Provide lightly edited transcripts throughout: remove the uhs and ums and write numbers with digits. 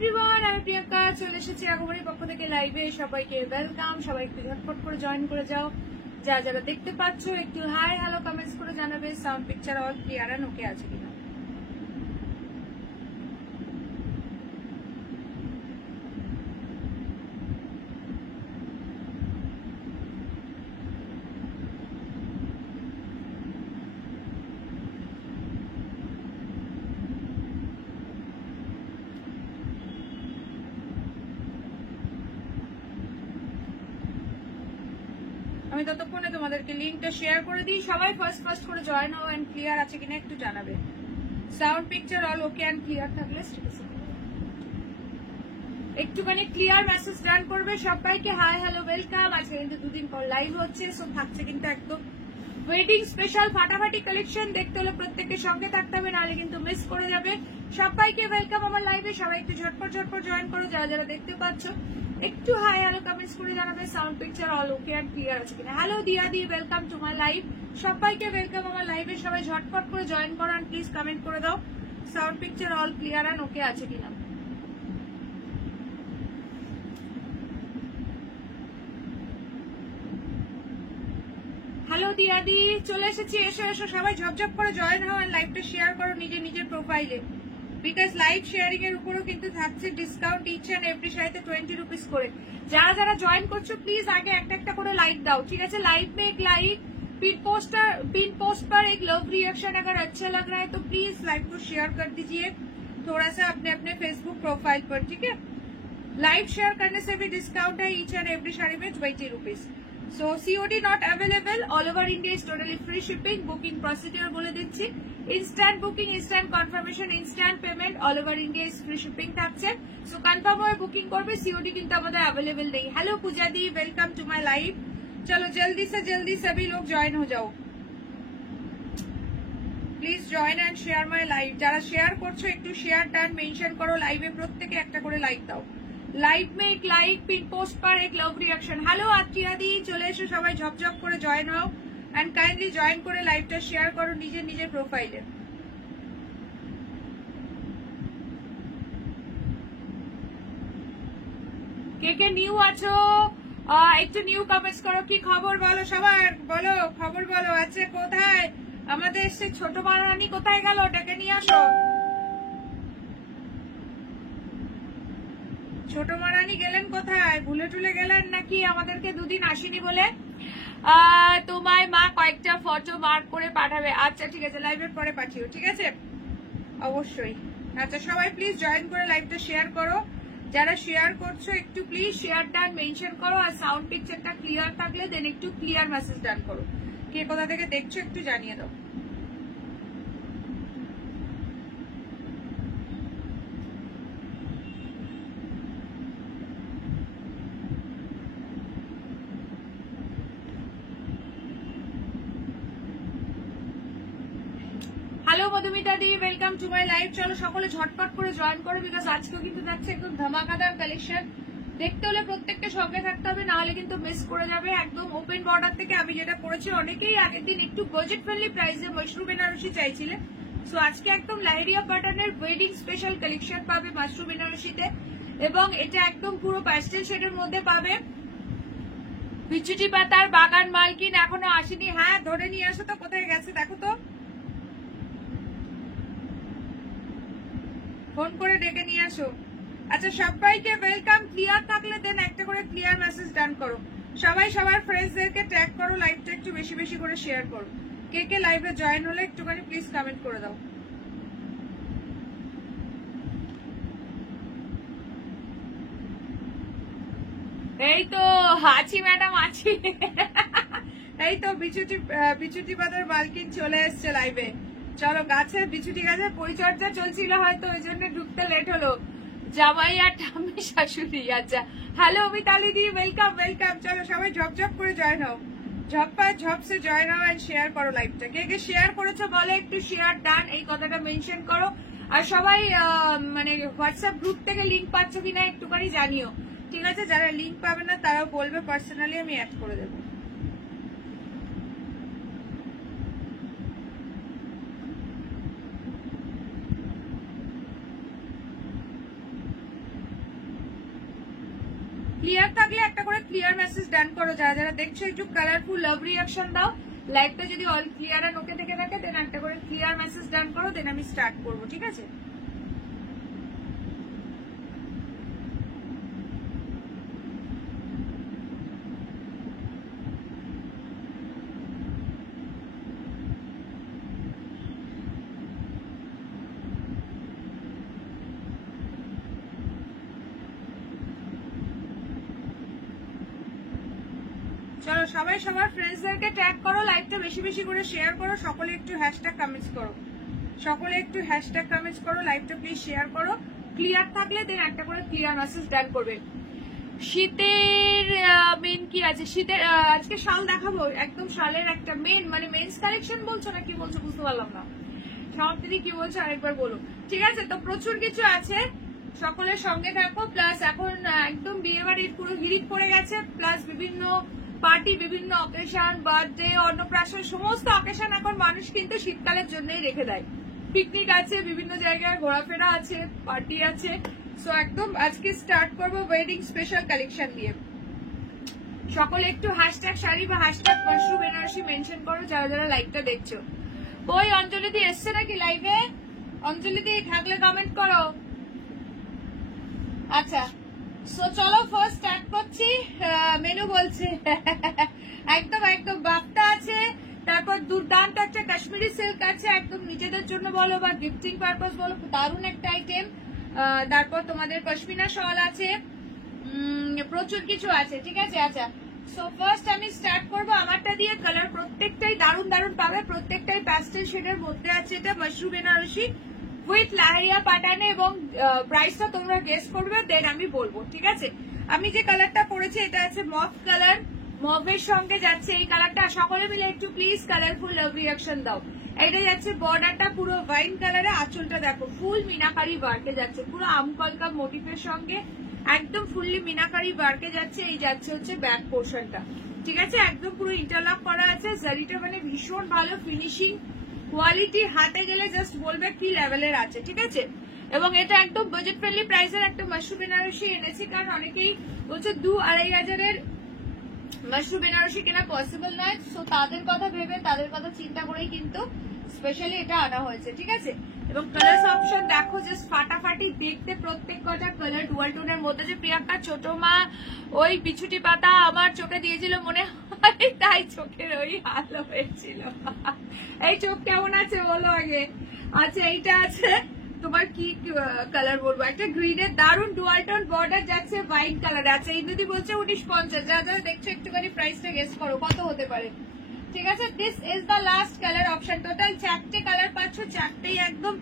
Everyone, আমি প্রিয়াঙ্কা চলে এসেছি আগমনের পক্ষ থেকে লাইভে। সবাইকে ওয়েলকাম। সবাই একটু ঝটপট করে জয়েন করে যাও। যারা দেখতে পাচ্ছ একটু হাই হ্যালো কমেন্টস করে জানাবে। সাউন্ড পিকচার অল ক্লিয়ার আর ওকে আছে কিনা। আমি ততক্ষণে তোমাদেরকে লিঙ্কটা শেয়ার করে দিই। সবাই ফার্স্ট করে জয়েন হও এন্ড ক্লিয়ার আছে কিনা একটু জানাবে। Sound picture all okay and clear থাকলে একটুখানি ক্লিয়ার মেসেজ ডান করবে। সবাইকে হাই হ্যালো ওয়েলকাম। আজকে কিন্তু দুদিন পর লাইভ হচ্ছে, সো থাকছে কিন্তু একদম ওয়েডিং স্পেশাল ফাটাফাটি কালেকশন। দেখতে হলে প্রত্যেকের সঙ্গে থাকতে হবে, নাহলে কিন্তু মিস করে যাবে। সবাইকে ওয়েলকাম আমার লাইভে। সবাই একটু ঝটপট জয়েন করো। যারা দেখতে পাচ্ছ একটু হাই হ্যালো কমেন্টস করে জানাবে। সাউন্ড পিকচার অল ওকে আর ক্লিয়ার আছে কিনা। হ্যালো দিয়া দি, ওয়েলকাম টু মাই লাইভ। সবাইকে ওয়েলকাম আমার লাইভে। সবাই ঝটপট করে জয়েন করো আর প্লিজ কমেন্ট করে দাও সাউন্ড পিকচার অল ক্লিয়ার আর ওকে আছে কিনা। হ্যালো দিয়াদি, চলে এসেছি। এসো এসো, সবাই ঝপঝপ করে জয়েন হও আর লাইভটা শেয়ার করো নিজের প্রোফাইলে, বিকজ লাইভ শেয়ারিং এর উপরও কিন্তু থাকছে ডিসকাউন্ট ইচ এন্ড এভরি শাড়িতে 20 রুপিস করে। যারা জয়েন করছো প্লিজ আগে একটা করে लाइक दाओ, ठीक है। लाइव में एक लाइक, पिन पोस्ट पर एक लव रिएक्शन अगर अच्छा लग रहा है तो प्लीज लाइव को शेयर कर दीजिए थोड़ा सा अपने फेसबुक प्रोफाइल पर, ठीक है। लाइव शेयर करने से भी डिस्काउंट है इच एंड एवरी साड़ी में 20 rupees. So COD not available, all over India is totally free shipping. Booking procedure बोले দিচ্ছি, instant booking, instant confirmation, instant payment, all over India is free shipping থাকছে। So confirm হয়ে booking করবে। COD কিন্তু আমাদের available নেই। Hello Puja di, welcome to my live. चलो जल्दी से सभी लोग ज्वाइन हो जाओ, please join and share my live. যারা শেয়ার করছো একটু শেয়ার টান মেনশন করো লাইভে, প্রত্যেকে একটা করে লাইক দাও। लाइव में एक लाइक, पिन पोस्ट पर एक लव रिएक्शन। हेलो आत्रिया दी, চলে এসো সবাই ঝপঝপ করে জয়েন হও এন্ড কাইন্ডলি জয়েন করে লাইভটা শেয়ার করো নিজের প্রোফাইলে। কে নিউ আছো একটু নিউ কমেন্টস করো। কি খবর বলো সবার, বলো খবর বলো। আছে কোথায় আমাদের সে ছোট মারানি, কোথায় গেল? ডেকে নিয়ে আসো। ছোট মারানি গেলেন কোথায়? ভুলে টুলে গেলেন নাকি আমাদেরকে দুদিন আসেনি বলে? তোমায় মা কয়েকটা ফটো মার্ক করে পাঠাবে। আচ্ছা ঠিক আছে, লাইভের পরে পাঠিও, ঠিক আছে অবশ্যই। আচ্ছা সবাই প্লিজ জয়েন করে লাইভটা শেয়ার করো। যারা শেয়ার করছো একটু প্লিজ শেয়ার ডান মেনশন করো আর সাউন্ড পিকচারটা ক্লিয়ার থাকলে দেন একটু ক্লিয়ার মেসেজ ডান করো। কে কোথা থেকে দেখছো একটু জানিয়ে দাও। Hello Madhumita the, welcome to my live. চলো সকলে ঝটপট করে জয়েন করো, বিকজ আজকেও কিন্তু যাচ্ছে একদম ধামাকাদার কালেকশন। দেখতে হলে প্রত্যেকটা সঙ্গে থাকতে হবে, নাহলে কিন্তু মিস করে যাবে। একদম ওপেন বর্ডার থেকে আমি যেটা পড়েছি, অনেকেই আগের দিন একটু বাজেট ফ্রেন্ডলি প্রাইসে মাশরুম বেনারসি চাইছিলে। সো আজকে একদম লাইরিয়া প্যাটার্নের ওয়েডিং স্পেশাল কালেকশন পাবে মাশরুম বেনারসিতে, এবং এটা একদম পুরো প্যাস্টেল শেডের মধ্যে পাবে। বিচুটি পাতার বাগান মালকিন এখনো আসেনি। হ্যাঁ ধরে নিয়ে আসো তো, কোথায় গেছে দেখো তো, ফোন করে ডেকে নিয়ে আসো। আচ্ছা সবাইকে ওয়েলকাম। ক্লিয়ার থাকলে দেন একটা করে ক্লিয়ার মেসেজ ডান করো। সবাই সবার ফ্রেন্ডসদেরকে ট্যাগ করো, লাইভটা একটু বেশি করে শেয়ার করো। কে লাইভে জয়েন হলে একটুখানি প্লিজ কমেন্ট করে দাও। এই তো আছি ম্যাডাম, আছি। এই তো বিচুটি পাতার মালকিন চলে এসছে লাইভে। চলো, গাছে বিচুটি গাছে পরিচর্যা চলছিল হয়তো, ওই জন্য ঢুকতে লেট হলো। জামাই আর ঠাম্মি শাশুড়ি। আচ্ছা হ্যালো মিতালি দি, ওয়েলকাম। চলো সবাই ঝপঝপ করে জয়েন হও, ঝপ সে জয়েন হও এন্ড শেয়ার করো লাইভটা। কে শেয়ার করেছো বলে একটু শেয়ার ডান এই কথাটা মেনশন করো। আর সবাই মানে হোয়াটসঅ্যাপ গ্রুপ থেকে লিঙ্ক পাচ্ছ কিনা একটুখানি জানিও, ঠিক আছে। যারা লিঙ্ক পাবে না তারাও বলবে, পার্সোনালি আমি অ্যাড করে দেবো। ক্লিয়ার থাকলে একটা করে ক্লিয়ার মেসেজ ডান করো। যারা যারা দেখছো একটু কালারফুল লাভ রিয়াকশন দাও। লাইভটা যদি অল ক্লিয়ার আর ওকে থেকে থাকে দেন একটা করে ক্লিয়ার মেসেজ ডান করো, দেন আমি স্টার্ট করবো, ঠিক আছে? চলো সবাই সবার ফ্রেন্ডসদেরকে ট্যাগ করো, লাইভটা বেশি বেশি করে শেয়ার করো, সকলে একটু হ্যাশট্যাগ কমেন্টস করো, সকলে একটু হ্যাশট্যাগ কমেন্টস করো, লাইভটা প্লিজ শেয়ার করো। ক্লিয়ার থাকলে দেন একটা করে ক্লিয়ার মেসেজ ডান করবে। শীতের মেন কি আছে? শীতের আজকে শাল দেখাবো, একদম শালের একটা মেন মানে মেন্স কালেকশন বলছো না কি বলছো বুঝতে পারলাম না। সমাপ্তি কি বলছো আরেকবার বলো, ঠিক আছে? তো প্রচুর কিছু আছে, সকলের সঙ্গে থাকো। প্লাস এখন একদম বিয়ে বাড়ির পুরো হিড়িক পড়ে গেছে, প্লাস বিভিন্ন পার্টি, বিভিন্ন অকেশন, বার্থডে, অন্নপ্রাশন, সমস্ত অকেশন এখন মানুষ কিন্তু শীতকালের জন্যই রেখে দেয়। পিকনিক আছে, বিভিন্ন জায়গায় ঘোরাফেরা আছে, পার্টি আছে। সো একদম আজকে স্টার্ট করবো ওয়েডিং স্পেশাল কালেকশন দিয়ে। সকলে একটু হ্যাশট্যাগ শাড়ি বা হ্যাশট্যাগ মাশরু বেনারসি মেনশন করো যারা যারা লাইভটা দেখছো। ওই অঞ্জলি দি এসছে নাকি লাইভে? অঞ্জলি দি থাকলে কমেন্ট করো। আচ্ছা সো চলো ফার্স্ট স্টার্ট করছি। মেনু বলছে একদম একদম বাফটা আছে, তারপর দুর্দান্ত একটা কাশ্মীরি সিল্ক আছে, একদম নিজেদের জন্য বলো বা গিফটিং পারপাস বলো, দারুণ একটা আইটেম। তারপর তোমাদের পশমিনা শল আছে, প্রচুর কিছু আছে, ঠিক আছে? আচ্ছা সো ফার্স্ট আমি স্টার্ট করবো আমারটা দিয়ে। কালার প্রত্যেকটাই দারুণ দারুণ পাবে, প্রত্যেকটাই প্যাস্টেল শেডের মধ্যে আছে। এটা মাশরু বেনারসি উইথ লাহিয়া পাটানে, এবং প্রাইসটা তোমরা গেস করবে দেন আমি বলবো, ঠিক আছে? আমি যে কালারটা পরেছি এটা আছে মভ কালার, মভের সঙ্গে যাচ্ছে এই কালারটা। সকলে মিলে একটু প্লিজ কালারফুল লাভ রিয়াকশন দাও। এটা যাচ্ছে বর্ডারটা পুরো ওয়াইন কালারে, আঁচলটা দেখো ফুল মিনাকারি ওয়ার্কে যাচ্ছে, পুরো আমকলকা মোটিভের সঙ্গে একদম ফুললি মিনাকারি ওয়ার্কে যাচ্ছে। এই যাচ্ছে হচ্ছে ব্যাক পোর্শনটা, ঠিক আছে? একদম পুরো ইন্টারলক করা আছে, জারিটা মানে ভীষণ ভালো ফিনিশিং কোয়ালিটি, হাতে গেলে জাস্ট বলবে কি লেভেলের আছে, ঠিক আছে? এবং এটা একদম বাজেট ফ্রেন্ডলি প্রাইসের একটা মাশরু বেনারসি এনেছি, কারণ অনেকেই বলছে 2-2.5 হাজারের মাশরু বেনারসি কেনা পসিবল নয়। সো তাদের কথা ভেবে, তাদের কথা চিন্তা করেই কিন্তু স্পেশালি এটা আনা হয়েছে, ঠিক আছে? এবং কালার অপশন দেখো জাস্ট ফাটাফাটি দেখতে, প্রত্যেক কটা কালার ডুয়াল টোনের মধ্যে। যে প্রিয়াঙ্কা ছোট মা ওই বিছুটি পাতা আমার চোখে দিয়েছিল মনে হয়, তাই চোখের ওই হাল হয়েছিল। এই চোখ কেমন আছে বলো আগে। আচ্ছা এইটা আছে তোমার কি কালার বলবো, একটা গ্রিনের দারুন ডুয়াল টোন বর্ডার যাচ্ছে হোয়াইট কালার আছে। ইন্দুদি বলছে 1950। যারা যারা দেখছো একটুখানি প্রাইসটা গেস করো কত হতে পারে, ঠিক আছে? This is the last colour option. Total 4টে কালার পাচ্ছ, 4টেই একদম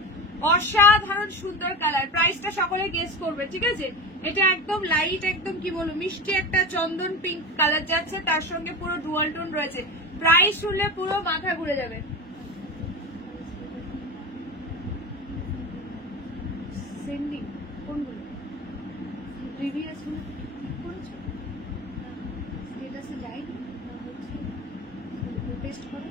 অসাধারণ সুন্দর কালার। প্রাইসটা সকলে গেস করবে, ঠিক আছে? এটা একদম লাইট, একদম কি বলবো মিষ্টি একটা চন্দন পিঙ্ক কালার যাচ্ছে, তার সঙ্গে পুরো ডুয়াল টোন রয়েছে। প্রাইস শুনলে পুরো মাথা ঘুরে যাবে। সেন্ডিং কোনগুলো প্রিভিয়াস গুলো ঠিক করেছো? স্ট্যাটাসে যায়নি, টেস্ট করো।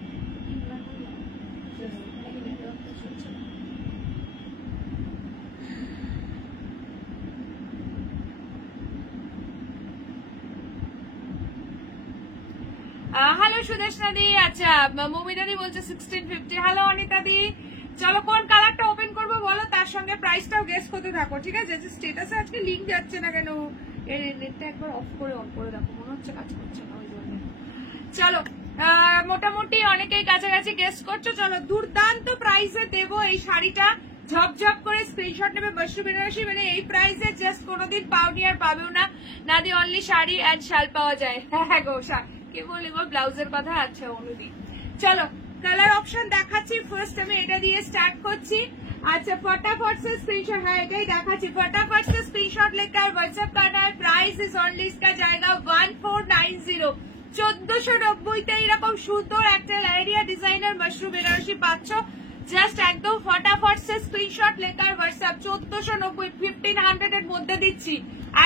হ্যালো সুদেশনা দি, আচ্ছা মমিতা দি বলছে 1650। হ্যালো অনিতা দি, চলো কোন কালারটা ওপেন করবো বলো, তার সঙ্গে প্রাইসটাও গেস করতে থাকো, ঠিক আছে? স্ট্যাটাসে আজকে লিঙ্ক যাচ্ছে না কেন? এর নেটটা একবার অফ করে অন করে দেখো, মনে হচ্ছে কাজ করছে না ওই জন্য। চলো মোটামুটি অনেকেই কাছাকাছি গেস করছো। চলো দুর্দান্ত প্রাইসে দেবো এই শাড়িটা, ঝকঝক করে স্ক্রিনশট নেবে। মাশরু বেনারসি মানে এই প্রাইসে জাস্ট কোনোদিন পাওনি আর পাবেও না, না দিয়ে অনলি শাড়ি অ্যান্ড শাল পাওয়া যায়। হ্যাঁ গো কি বলি গো ব্লাউজের কথা। আচ্ছা অনুদি চলো কালার অপশন দেখাচ্ছি। ফার্স্ট আমি এটা দিয়ে স্টার্ট করছি। अच्छा फटाफट से स्क्रीनशॉट है এটাই দেখাচ্ছি फटाफट से स्क्रीनशॉट लेकर व्हाट्सएप करना है। प्राइस इज ओनली इसका जाएगा 1490 1490 তে এরকম সুন্দর একটা লাইরিয়া ডিজাইনার মাশরু বেনারসি পাচ্ছ। জাস্ট একদম फटाफट से स्क्रीनशॉट लेकर व्हाट्सएप 1490 1500 এর মধ্যে দিচ্ছি।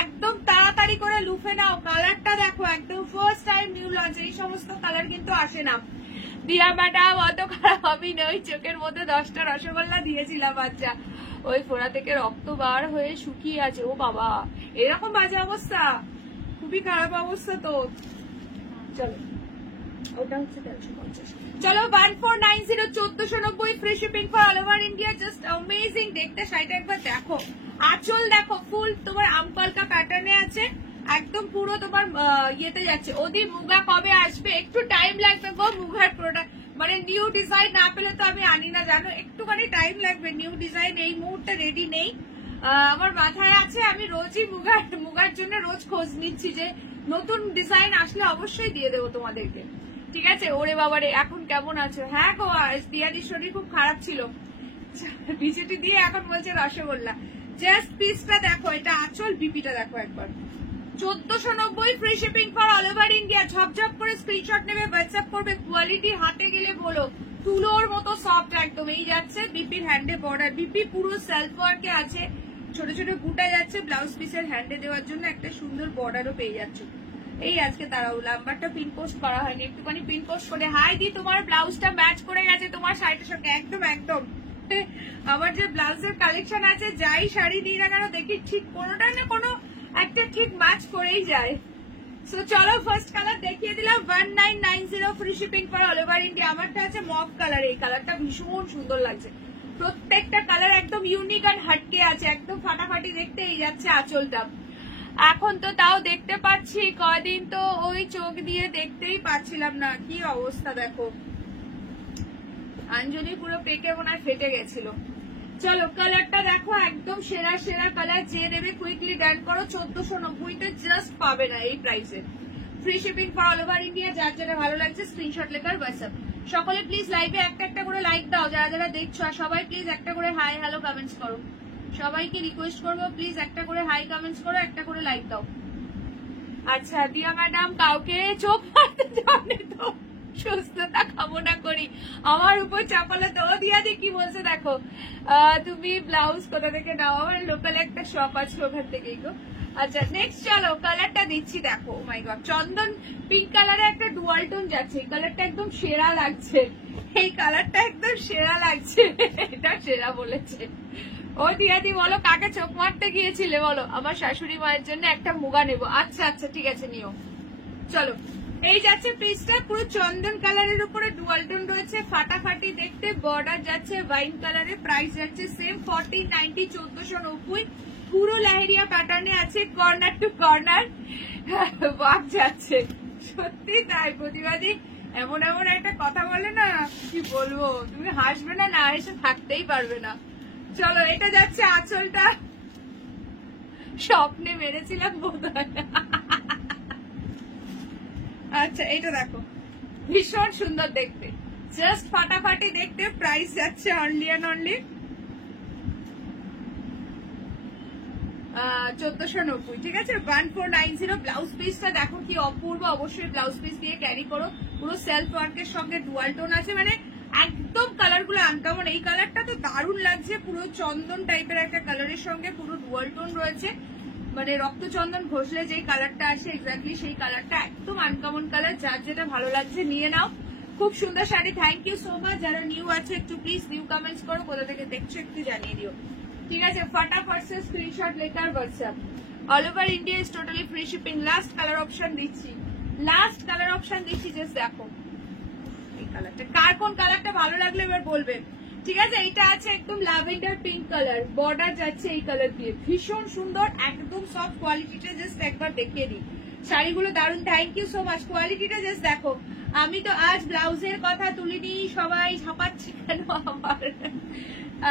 একদম তাড়াতাড়ি করে লুফে নাও। কালারটা দেখো একদম ফার্স্ট টাইম নিউ লঞ্চ, এই সমস্ত কালার কিন্তু আসে না। দিয়া ম্যাডাম অত খারাপ আমি নই, চোখের মধ্যে 10টা রসগোল্লা দিয়েছিলাম। আচ্ছা ওই ফোড়া থেকে রক্ত বার হয়ে শুকিয়ে আছে। ও বাবা এরকম বাজে অবস্থা, খুবই খারাপ অবস্থা তো। চলো ওটা হচ্ছে 1350। চলো 1490 1490 free shipping for all over India. Just amazing দেখতে। শাড়িটা একবার দেখো, আঁচল দেখো ফুল তোমার আমপালকা প্যাটার্নে আছে, একদম পুরো তোমার ইয়েতে যাচ্ছে। ওদি মুগা কবে আসবে? একটু টাইম লাগবে গো। মুগার প্রোডাক্ট মানে নিউ ডিজাইন না পেলে তো আমি আনি না, জানো, একটুখানি টাইম লাগবে। নিউ ডিজাইন এই মুহূর্তে রেডি নেই। আমার মাথায় আছে আমি রোজই মুগার জন্য রোজ খোঁজ নিচ্ছি যে নতুন ডিজাইন আসলে অবশ্যই দিয়ে দেবো তোমাদেরকে, ঠিক আছে? ওরে বাবারে এখন কেমন আছো? হ্যাঁ গো, দিয়াদির শরীর খুব খারাপ ছিল, বিজেটি দিয়ে এখন বলছে রসগোল্লা। জাস্ট পিসটা দেখো, এটা আঁচল, বিপিটা দেখো একবার। 1490 free shipping for all over India. ঝপঝপ করে স্ক্রিনশট নেবে, হোয়াটসঅ্যাপ করবে। কোয়ালিটি হাতে গেলে বলো, তুলোর মতো সফট একদম। এই যাচ্ছে বিপির হ্যান্ডে বর্ডার, বিপি পুরো সেলফ ওয়ার্কে আছে, ছোট ছোট বুটা যাচ্ছে। ব্লাউজ পিসের হ্যান্ডে দেওয়ার জন্য একটা সুন্দর বর্ডারও পেয়ে যাচ্ছে। এই আজকে তারাও নাম্বারটা পিন পোস্ট করা হয়নি, একটুখানি পিন পোস্ট করে হাই দি। তোমার ব্লাউজটা ম্যাচ করে গেছে তোমার শাড়িটার সঙ্গে, একদম একদম। আমার যে ব্লাউজের কালেকশন আছে, যাই শাড়ি নিই না কেন দেখি ঠিক কোনোটা না কোনো একটা ঠিক ম্যাচ করেই যায়। সো চলো ফার্স্ট কালার দেখিয়ে দিলাম 1990 free shipping for all over India. আমারটা আছে মভ কালার, এই কালারটা ভীষণ সুন্দর লাগছে। প্রত্যেকটা কালার একদম ইউনিক আর হাটকে আছে, একদম ফাটাফাটি দেখতে। এই যাচ্ছে আঁচলটা। এখন তো তাও দেখতে পাচ্ছি, কদিন তো ওই চোখ দিয়ে দেখতেই পাচ্ছিলাম না। কি অবস্থা দেখো, আঞ্জলি পুরো পেকে মনে হয় ফেটে গেছিল। চলো কালারটা দেখো, একদম সেরা সেরা কালার। যে নেবে কুইকলি ডান করো। 1490 জাস্ট পাবে না এই প্রাইসে। Free shipping for all over India. যার যেটা ভালো লাগছে স্ক্রিনশট লেখার হোয়াটসঅ্যাপ। সকলে প্লিজ লাইভে একটা একটা করে লাইক দাও, যারা যারা দেখছো। আর সবাই প্লিজ একটা করে হাই হ্যালো কমেন্টস করো। সবাইকে রিকোয়েস্ট করবো প্লিজ একটা করে হাই কমেন্টস করো, একটা করে লাইক দাও। আচ্ছা দিয়া ম্যাডাম, কাউকে চোখ মারতে জানে তো, সুস্থতা কামনা করি। আমার উপর চাপালে তো। দিয়াদি কি বলছে দেখো, তুমি ব্লাউজ কোথা থেকে নাও? আমার লোকাল একটা শপ আছে, ওখান থেকেই গো। আচ্ছা নেক্সট চলো কালারটা দিচ্ছি দেখো। ও মাই গড, চন্দন পিঙ্ক কালারে একটা ডুয়াল টোন যাচ্ছে। এই কালারটা একদম সেরা লাগছে, এই কালারটা একদম সেরা লাগছে। এটা সেরা বলেছে। ও দিয়াদি বলো কাকে চোখ মারতে গিয়েছিলে বলো? আমার শাশুড়ি মায়ের জন্য একটা মুগা নেবো। আচ্ছা আচ্ছা ঠিক আছে নিও। চলো এই যাচ্ছে পিসটা, পুরো চন্দন কালারের উপরে ডুয়াল টোন রয়েছে, ফাটাফাটি দেখতে। বর্ডার যাচ্ছে ওয়াইন কালারে। প্রাইস যাচ্ছে সেম 1490 1490। পুরো লাহেরিয়া প্যাটার্নে আছে, কর্নার টু কর্নার ওয়ার্ক যাচ্ছে। সত্যি তাই, প্রতিবাদী এমন এমন একটা কথা বলে না, কি বলবো, তুমি হাসবে না, না এসে থাকতেই পারবে না। চলো এটা যাচ্ছে আঁচলটা, স্বপ্নে মেরেছিলাম বোধহয়। আচ্ছা এটা দেখো, ভীষণ সুন্দর দেখতে, জাস্ট ফাটাফাটি দেখতে। প্রাইস যাচ্ছে অনলি অ্যান্ড অনলি 1490, ঠিক আছে? 1490। ব্লাউজ পিসটা দেখো কি অপূর্ব, অবশ্যই ব্লাউজ পিস দিয়ে ক্যারি করো। পুরো সেলফ ওয়ার্কের সঙ্গে ডুয়াল টোন আছে, মানে একদম কালার গুলো আনকমন। এই কালারটা তো দারুণ লাগছে, পুরো চন্দন টাইপের একটা কালারের সঙ্গে পুরো ডুয়াল টোন রয়েছে। মানে রক্তচন্দন ঘষলে যেই কালারটা আসে এক্স্যাক্টলি সেই কালারটা, একদম আনকমন কালার। যার যেটা ভালো লাগছে নিয়ে নাও। খুব সুন্দর sari. Thank you so much. যারা নিউ আছে একটু প্লিজ নিউ কমেন্টস করো, কোথা থেকে দেখছো একটু জানিয়ে দিও, ঠিক আছে? ফটাফট সে স্ক্রিনশট লেটার WhatsApp. All over India is totally free shipping. Last colour option দিচ্ছি, লাস্ট কালার অপশন দিচ্ছি। জাস্ট দেখো এই কালারটা, কার কোন কালারটা ভালো লাগলো এবার বলবেন, ঠিক আছে? এটা আছে একদম ল্যাভেন্ডার পিঙ্ক কালার, বর্ডার যাচ্ছে এই কালার দিয়ে, ভীষণ সুন্দর, একদম সফট। কোয়ালিটিটা জাস্ট একবার দেখিয়ে দিই, শাড়িগুলো দারুণ। Thank you so much. কোয়ালিটিটা জাস্ট দেখো। আমি তো আজ ব্লাউজের কথা তুলিনি, সবাই ছাপাচ্ছি কেন আমার?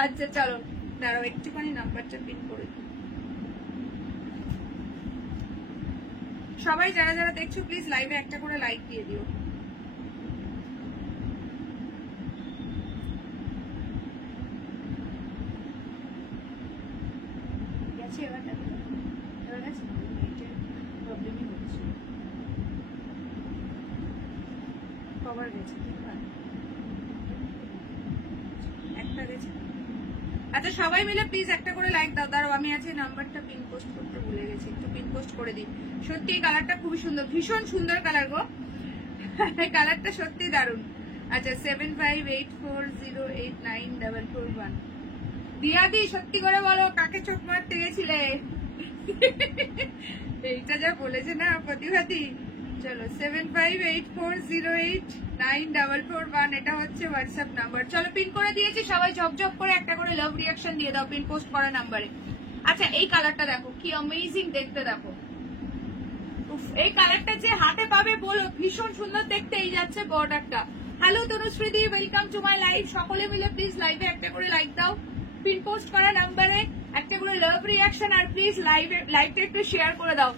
আচ্ছা চলো দাঁড়াও একটুখানি নাম্বারটা পিন করে দিই। সবাই যারা যারা দেখছো প্লিজ লাইভে একটা করে লাইক দিয়ে দিও। গেছে এবার গেছে, প্রবলেমই হচ্ছে, কভার গেছে, একটা গেছে। আচ্ছা সবাই মিলে প্লিজ একটা করে লাইক দাও। দাঁড়াও আমি আজকে নাম্বারটা পিন পোস্ট করতে ভুলে গেছি, একটু পিন পোস্ট করে দিই। সত্যি এই কালারটা খুবই সুন্দর, ভীষণ সুন্দর কালার গো, এই কালারটা সত্যি দারুণ। আচ্ছা 7584089441। দিয়াদি সত্যি করে বলো কাকে চোখ মারতে গেছিলে? এইটা যা বলেছে না প্রতিভাতি। চলো 7584089441 এটা হচ্ছে হোয়াটসঅ্যাপ নাম্বার। চলো পিন করে দিয়েছি, সবাই ঝপঝপ করে একটা করে লাভ রিয়াকশন দিয়ে দাও পিন পোস্ট করা নাম্বারে। আচ্ছা এই কালারটা দেখো কি অ্যামেজিং দেখতে, দেখো এই কালারটা যে হাতে পাবে বলো ভীষণ সুন্দর দেখতে। এই যাচ্ছে বর্ডারটা। হ্যালো তনুশ্রীদি, ওয়েলকাম টু মাই লাইভ। সকলে মিলে প্লিজ লাইভে একটা করে লাইক দাও, পিন পোস্ট করা নাম্বারে একটা করে লাভ রিয়াকশন, আর প্লিজ লাইভটা একটু শেয়ার করে দাও।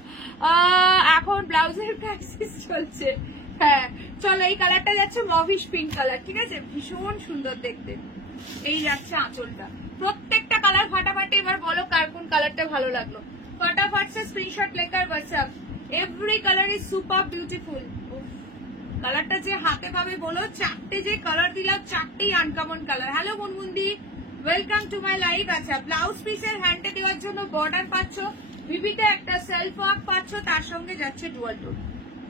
এখন ব্লাউজের ক্রাইসিস চলছে। হ্যাঁ চলো এই কালারটা যাচ্ছে মভিশ পিঙ্ক কালার, ঠিক আছে, ভীষণ সুন্দর দেখতে। এই যাচ্ছে আঁচলটা। প্রত্যেকটা কালার ফাটাফাটি। এবার বলো কার কোন কালারটা ভালো লাগলো, ফটাফট সে স্ক্রিনশট লেকার WhatsApp. Every colour is super beautiful. কালারটা যে হাতে পাবে বলো, চারটে যে কালার দিলাম চারটেই আনকমন কালার। হ্যালো মুনমুন্দি, ওয়েলকাম টু মাই লাইভ। আচ্ছা ব্লাউজ পিসের হ্যান্ডে দেওয়ার জন্য বর্ডার পাচ্ছ, বিবিতে একটা সেলফ ওয়ার্ক পাচ্ছ, তার সঙ্গে যাচ্ছে ডুয়াল টোন।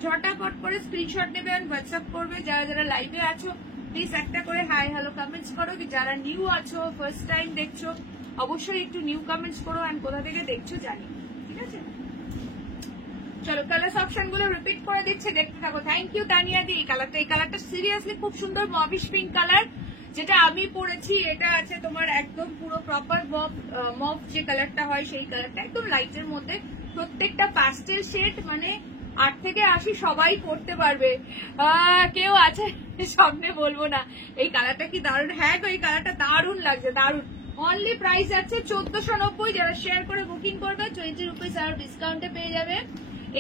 ঝটাপট করে স্ক্রিনশট নেবে আর হোয়াটসঅ্যাপ করবে। যারা যারা লাইভে আছো প্লিজ একটা করে হাই হ্যালো কমেন্টস করো। যারা নিউ আছো, ফার্স্ট টাইম দেখছো, অবশ্যই একটু নিউ কমেন্টস করো, আর কোথা থেকে দেখছো জানি, ঠিক আছে। চলো কালার অপশন গুলো রিপিট করে দিচ্ছে, দেখতে থাকো। থ্যাংক ইউ তানিয়া দি। এই কালারটা সিরিয়াসলি খুব সুন্দর মভিশ পিঙ্ক কালার, যেটা আমি পরেছি। এটা আছে তোমার একদম পুরো প্রপার মভ যে কালারটা হয় সেই কালারটা, একদম লাইটের মধ্যে। প্রত্যেকটা প্যাস্টেল শেড, মানে 8 থেকে 80 সবাই পড়তে পারবে। কেউ আছে সামনে বলবো না। এই কালারটা কি দারুণ। হ্যাঁ গো এই কালারটা দারুণ লাগছে, দারুণ। অনলি প্রাইস আছে 1490। যারা শেয়ার করে বুকিং করবে 20 রুপিস আর ডিসকাউন্টে পেয়ে যাবে।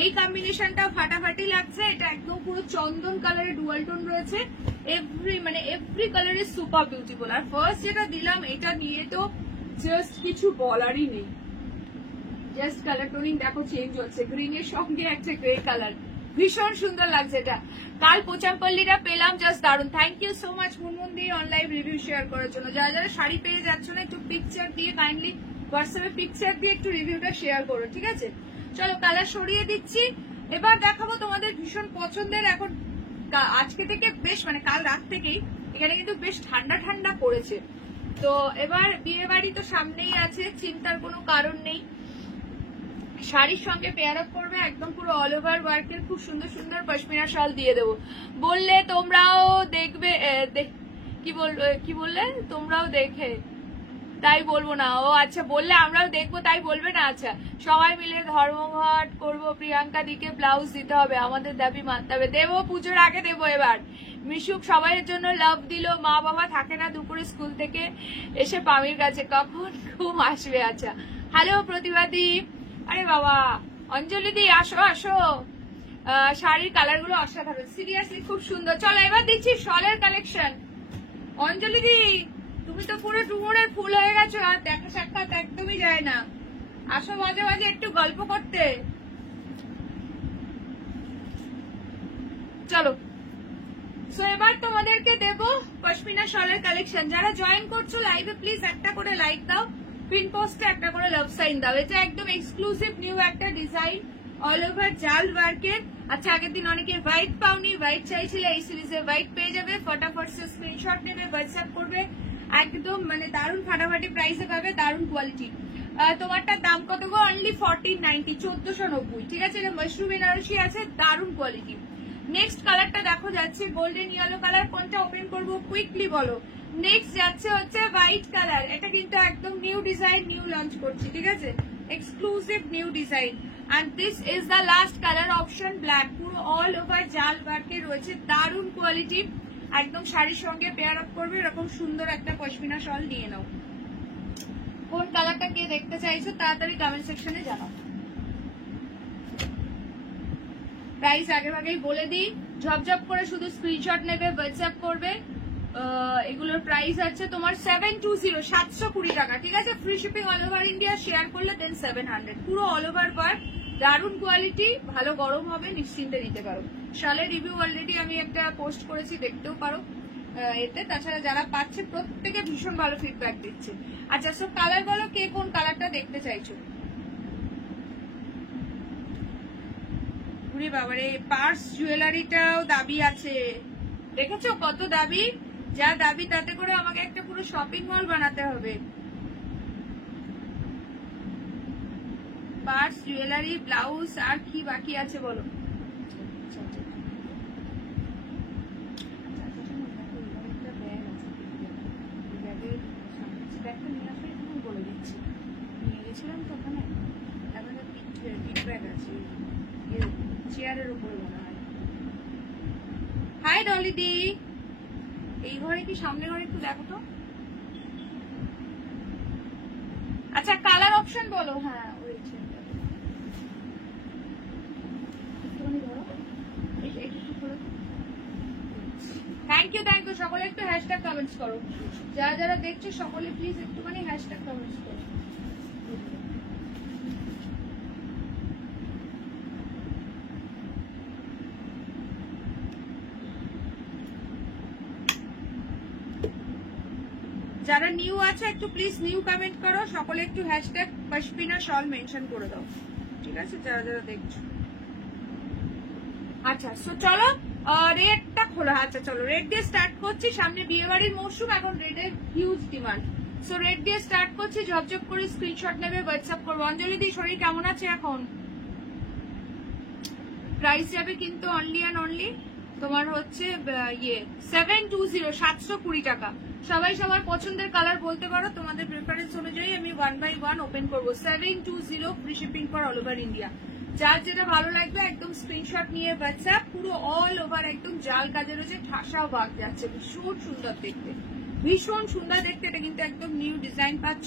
এই কম্বিনেশনটা ফাটাফাটি লাগছে। এটা একদম পুরো চন্দন কালারের ডুয়াল টোন রয়েছে। Every colour is super beautiful. আর ফার্স্ট যেটা দিলাম এটা নিয়ে তো জাস্ট কিছু বলারই নেই। জাস্ট কালার টোনিং দেখো চেঞ্জ হচ্ছে, গ্রিনের সঙ্গে একটা গ্রে কালার, ভীষণ সুন্দর লাগছে এটা। কাল পোচামপল্লিটা পেলাম, জাস্ট দারুন। Thank you so much Munmun দিয়ে অনলাইন রিভিউ শেয়ার করার জন্য। যারা যারা শাড়ি পেয়ে যাচ্ছ না একটু পিকচার দিয়ে কাইন্ডলি হোয়াটসঅ্যাপে পিকচার দিয়ে একটু রিভিউটা শেয়ার করো, ঠিক আছে। চলো কালার সরিয়ে দিচ্ছি। এবার দেখাবো তোমাদের ভীষণ পছন্দের। এখন আজকে থেকে বেশ, মানে কাল রাত থেকেই এখানে কিন্তু বেশ ঠান্ডা ঠান্ডা পড়েছে। তো এবার বিয়ে বাড়ি তো সামনেই আছে, চিন্তার কোনো কারণ নেই। শাড়ির সঙ্গে পেয়ার আপ করবে, একদম পুরো অল ওভার ওয়ার্কের খুব সুন্দর সুন্দর পশমিনা শাল দিয়ে দেবো। বললে তোমরাও দেখবে, কি বললে তোমরাও দেখে, তাই বলবো না। ও আচ্ছা বললে আমরাও দেখবো তাই বলবে না। আচ্ছা সবাই মিলে ধর্মঘট করবো, প্রিয়াঙ্কা দিকে ব্লাউজ দিতে হবে, আমাদের দাবি মানতে হবে। দেবো, পুজোর আগে দেবো। এবার মিশুক সবাইয়ের জন্য লাভ দিল। মা বাবা থাকে না দুপুরে স্কুল থেকে এসে পামির কাছে, কখন ঘুম আসবে। আচ্ছা হ্যালো প্রতিবাদী, আরে বাবা অঞ্জলি দি আসো আসো। শাড়ির কালার গুলো অসাধারণ, সিরিয়াসলি খুব সুন্দর। চলো এবার দিচ্ছি শলের কালেকশন। অঞ্জলি দি তুমি তো পুরো টুমোরের ফুল হয়ে গেছো, আর দেখা সাক্ষাৎ একদমই যায় না। আসো মাঝে মাঝে একটু গল্প করতে। চলো সো এবার তোমাদেরকে দেবো পশমিনা শলের কালেকশন। যারা জয়েন করছো লাইভে প্লিজ একটা করে লাইক দাও, পিন পোস্টে একটা করে লাভ সাইন দাও। এটা একদম এক্সক্লুসিভ নিউ একটা ডিজাইন, অল ওভার জাল ওয়ার্কের। আচ্ছা আগের দিন অনেকে হোয়াইট পাওনি, হোয়াইট চাইছিলে, এই সিরিজে হোয়াইট পেয়ে যাবে। ফটাফট সে স্ক্রিনশট নেবে, হোয়াটসঅ্যাপ করবে। একদম মানে দারুণ ফাটাফাটি প্রাইসে পাবে, দারুণ কোয়ালিটি। তোমারটার দাম কত গো? অনলি 1490, 1490, ঠিক আছে। মাশরুম বেনারসি আছে, দারুণ কোয়ালিটি। নেক্সট কালারটা দেখো যাচ্ছে গোল্ডেন ইয়েলো কালার। কোনটা ওপেন করবো কুইকলি বলো। নেক্সট যাচ্ছে হচ্ছে হোয়াইট কালার। এটা কিন্তু একদম নিউ ডিজাইন, নিউ লঞ্চ করছি, ঠিক আছে, exclusive new design. and this is the last color option black, পুরো all over জাল ওয়ার্কে রয়েছে, দারুণ কোয়ালিটি। একদম শাড়ির সঙ্গে পেয়ার আপ করবে, এরকম সুন্দর একটা পশমিনা শল নিয়ে নাও। কোন কালারটা কে দেখতে চাইছো তাড়াতাড়ি কমেন্ট সেকশনে জানাও। প্রাইস আগে ভাগেই বলে দিই, ঝপঝপ করে শুধু স্ক্রিনশট নেবে, হোয়াটসঅ্যাপ করবে। এগুলোর প্রাইস আছে তোমার 720, 720 টাকা, ঠিক আছে। Free shipping all over India, share করলে দেন 700। পুরো অল ওভার ওয়ার্ক, দারুণ কোয়ালিটি, ভালো গরম হবে, নিশ্চিন্তে নিতে পারো। শালের রিভিউ অলরেডি আমি একটা পোস্ট করেছি, দেখতেও পারো এতে। তাছাড়া যারা পাচ্ছে প্রত্যেকে ভীষণ ভালো ফিডব্যাক দিচ্ছে। আচ্ছা সো কালার বলো, কে কোন কালারটা দেখতে চাইছো। বাবারে পার্স জুয়েলারিটাও দাবি আছে, দেখেছো কত দাবি। যা দাবি তাতে করে আমাকে একটা পুরো শপিং মল বানাতে হবে। পার্স, জুয়েলারি, ব্লাউজ, আর কি বাকি আছে বলো? বলে দিচ্ছি, নিয়ে গেছিলাম তো ওখানে, এখন পিট ব্যাগ আছে চেয়ারের উপরে মনে হয়। হাই ডলি দি, এই ঘরে কি সামনে ঘরে একটু দেখো তো। আচ্ছা কালার অপশন বলো। হ্যাঁ থ্যাংক ইউ সকলে একটু হ্যাশট্যাগ কমেন্টস করো, যারা যারা দেখছো সকলে প্লিজ একটুখানি হ্যাশট্যাগ কমেন্টস করো। যারা নিউ আছে একটু প্লিজ নিউ কমেন্ট করো, সকলে একটু হ্যাশট্যাগ পশমিনা শল মেনশন করে দাও, ঠিক আছে যারা যারা দেখছো। আচ্ছা সো চলো রেডটা খোলা। আচ্ছা চলো রেড দিয়ে স্টার্ট করছি, সামনে বিয়ে বাড়ির মৌসুম, এখন রেডের হিউজ ডিমান্ড। সো রেড দিয়ে স্টার্ট করছি, ঝপঝপ করে স্ক্রিনশট নেবে, হোয়াটসঅ্যাপ করবো। অঞ্জলি দি শরীর কেমন আছে এখন? প্রাইস যাবে কিন্তু অনলি অ্যান্ড অনলি তোমার হচ্ছে 720, 720 টাকা। সবাই সবার পছন্দের কালার বলতে পারো, তোমাদের প্রেফারেন্স অনুযায়ী আমি 1 by 1 ওপেন করবো। 720 free shipping for all over India. যার যেটা ভালো লাগবে একদম স্ক্রিনশট নিয়ে হোয়াটসঅ্যাপ। পুরো অল ওভার একদম জাল কাজের হচ্ছে, ঠাসা ভাগ যাচ্ছে, ভীষণ সুন্দর দেখতে, ভীষণ সুন্দর দেখতে। এটা কিন্তু একদম নিউ ডিজাইন পাচ্ছ,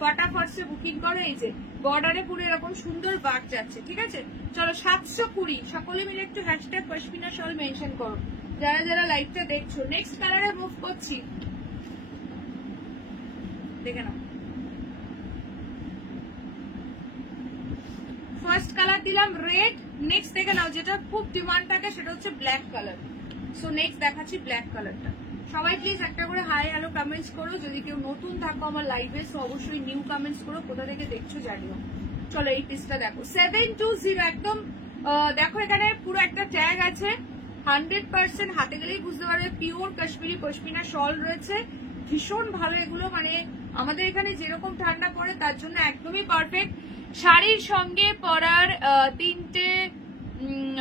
ফটাফট সে বুকিং করো। এই যে বর্ডারে পুরো এরকম সুন্দর ভাগ যাচ্ছে, ঠিক আছে। চলো 720, সকলে মিলে একটু হ্যাশট্যাগ পশমিনা শল মেনশন করো যারা যারা লাইভটা দেখছো। নেক্সট কালারে মুভ করছি, দেখে নাও। ফার্স্ট কালার দিলাম রেড, নেক্সট দেখে নাও যেটা খুব ডিমান্ড থাকে সেটা হচ্ছে ব্ল্যাক কালার। সো নেক্সট দেখাচ্ছি ব্ল্যাক কালারটা। সবাই প্লিজ একটা করে হাই হ্যালো কমেন্টস করো, যদি কেউ নতুন থাকো আমার লাইভে সো অবশ্যই নিউ কমেন্টস করো, কোথা থেকে দেখছো জানিও। চলো এই পিসটা দেখো 720 একদম। দেখো এখানে পুরো একটা ট্যাগ আছে, 100% হাতে গেলেই বুঝতে পারবে পিওর কাশ্মীরি পশমিনা শল রয়েছে। ভীষণ ভালো এগুলো, মানে আমাদের এখানে যেরকম ঠান্ডা পড়ে তার জন্য একদমই পারফেক্ট। শাড়ির সঙ্গে পরার 3টে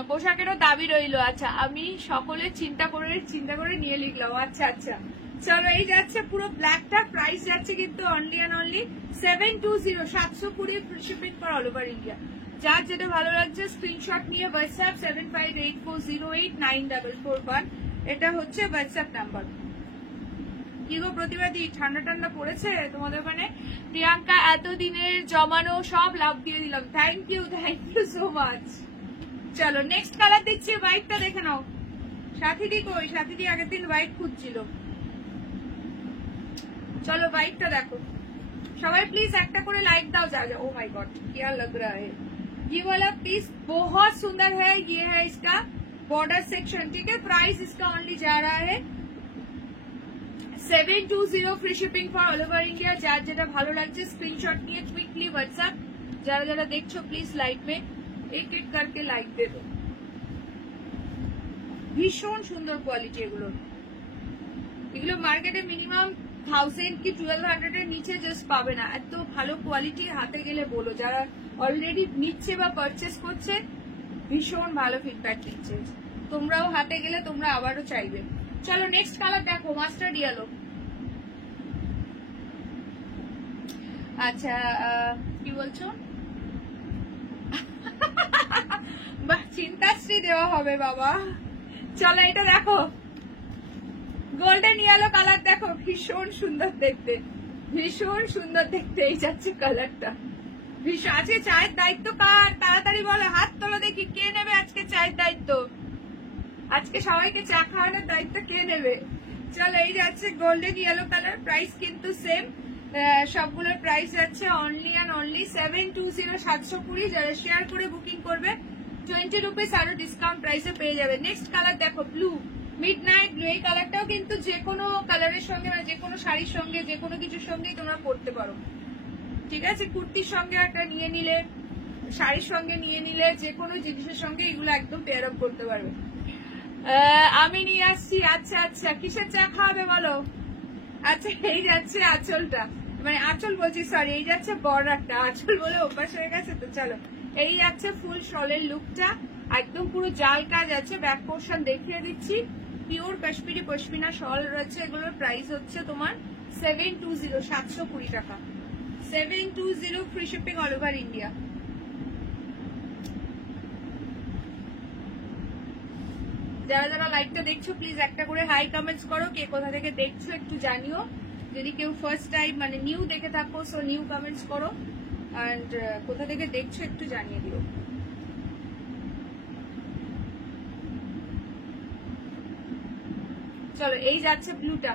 পোশাকেরও দাবি রইল। আচ্ছা আমি সকলে চিন্তা করে নিয়ে লিখলাম। আচ্ছা আচ্ছা চলো এই যাচ্ছে পুরো ব্ল্যাকটা, প্রাইস যাচ্ছে কিন্তু only and only 720, 720 free shipping for all over India. যার যেটা ভালো লাগছে স্ক্রিনশট নিয়ে হোয়াটসঅ্যাপ 7584089441, এটা হচ্ছে হোয়াটসঅ্যাপ নাম্বার। কি গো প্রতিবাদী, ঠান্ডা ঠান্ডা পড়েছে তোমাদের ওখানে? প্রিয়াঙ্কা এতদিনের জমানো সব লাভ দিয়ে দিলাম, থ্যাংক ইউ সো মাচ। চলো নেক্সট কালার দিচ্ছি, হোয়াইটটা দেখে নাও। সাথীদি কই? সাথীদি আগের দিন হোয়াইট খুঁজছিল। চলো হোয়াইটটা দেখো, সবাই প্লিজ একটা করে লাইক দাও। যা ও माय गॉड क्या लग रहा है ये वाला पीस, बहुत सुंदर है। ये है इसका बॉर्डर सेक्शन, ठीक है। प्राइस इसका ओनली जा रहा है 720 free shipping for all over India. যার যেটা ভালো লাগছে স্ক্রিনশট নিয়ে কুইকলি হোয়াটসঅ্যাপ। যারা যারা দেখছো প্লিজ লাইক में एक एक करके लाइक दे दो। ভীষণ সুন্দর কোয়ালিটি এগুলো, এগুলো মার্কেটে মিনিমাম 1000 কি 1200 এর নিচে জাস্ট পাবে না। এত ভালো কোয়ালিটি, হাতে গেলে বলো যারা অলরেডি নিচ্ছে বা পারচেস করছে ভীষণ ভালো ফিডব্যাক দিচ্ছে, তোমরাও হাতে গেলে তোমরা আবারও চাইবে। চলো নেক্সট কালার দেখো, মাস্টার্ড ইয়েলো। আচ্ছা কি বলছো? বাহ চিন্তাশ্রী দেওয়া হবে বাবা। চলো এটা দেখো, গোল্ডেন ইয়েলো কালার দেখো, ভীষণ সুন্দর দেখতে, ভীষণ সুন্দর দেখতে। এই যাচ্ছে কালারটা, ভীষণ। আজকে চায়ের দায়িত্ব কার? তাড়াতাড়ি বলো, হাত তোলো দেখি কে নেবে আজকে চায়ের দায়িত্ব। আজকে সবাইকে চা খাওয়ানোর দায়িত্ব কে নেবে? চলো এই যাচ্ছে গোল্ডেন ইয়েলো কালার, প্রাইস কিন্তু সেম। সবগুলোর প্রাইস যাচ্ছে অনলি অ্যান্ড অনলি 720, 720। যারা শেয়ার করে বুকিং করবে 20 রুপিস আরো ডিসকাউন্ট প্রাইসে পেয়ে যাবে। নেক্সট কালার দেখো ব্লু, মিডনাইট ব্লু। এই কালারটাও কিন্তু যে কোনো কালারের সঙ্গে, মানে যে কোনো শাড়ির সঙ্গে, যে কোনো কিছুর সঙ্গেই তোমরা পরতে পারো, ঠিক আছে। কুর্তির সঙ্গে একটা নিয়ে নিলে, শাড়ির সঙ্গে নিয়ে নিলে, যে কোনো জিনিসের সঙ্গে এগুলো একদম পেয়ার আপ করতে পারবে। আমি নিয়ে আসছি। আচ্ছা আচ্ছা কিসের চা খাওয়াবে বলো? আচ্ছা এই যাচ্ছে আঁচলটা, মানে আঁচল বলছি, সরি, এই যাচ্ছে বর্ডারটা, আঁচল বলে অভ্যাস হয়ে গেছে তো। চলো, এই যাচ্ছে ফুল শলের লুকটা, একদম পুরো জাল কাজ আছে, ব্যাক পোর্শন দেখিয়ে দিচ্ছি। পিওর কাশ্মীরি পশমিনা শল রয়েছে, এগুলোর প্রাইস হচ্ছে তোমার 720, 720 টাকা, 720, free shipping all over India. যারা যারা লাইভটা দেখছো প্লিজ একটা করে হাই কমেন্টস করো, কে কোথা থেকে দেখছো একটু জানিও। যদি কেউ ফার্স্ট টাইম মানে নিউ দেখে থাকো, সো নিউ কমেন্টস করো, এন্ড কোথা থেকে দেখছো একটু জানিয়ে দিও। চলো, এই যাচ্ছে ব্লুটা,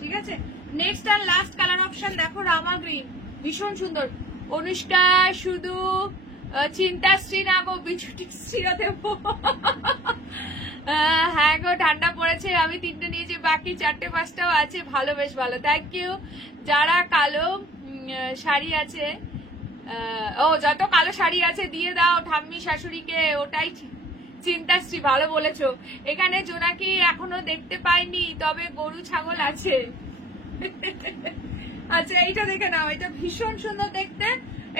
ঠিক আছে। নেক্সট আর লাস্ট কালার অপশন দেখো, রামা গ্রিন, ভীষণ সুন্দর। অনুষ্কা শুধু চিন্তাশ্রী না গো, বিছুটিশ্রীও দেবো। হ্যাঁ গো, ঠান্ডা পড়েছে, আমি 3টে নিয়েছি, বাকি 4টে 5টাও আছে। ভালো, বেশ ভালো, থ্যাংক ইউ। যারা কালো শাড়ি আছে, ও যত কালো শাড়ি আছে দিয়ে দাও ঠাম্মি শাশুড়িকে, ওটাই চিন্তাশ্রী, ভালো বলেছো। এখানে জোনাকি এখনো দেখতে পাইনি, তবে গরু ছাগল আছে। আচ্ছা, এইটা দেখে নাও, এটা ভীষণ সুন্দর দেখতে।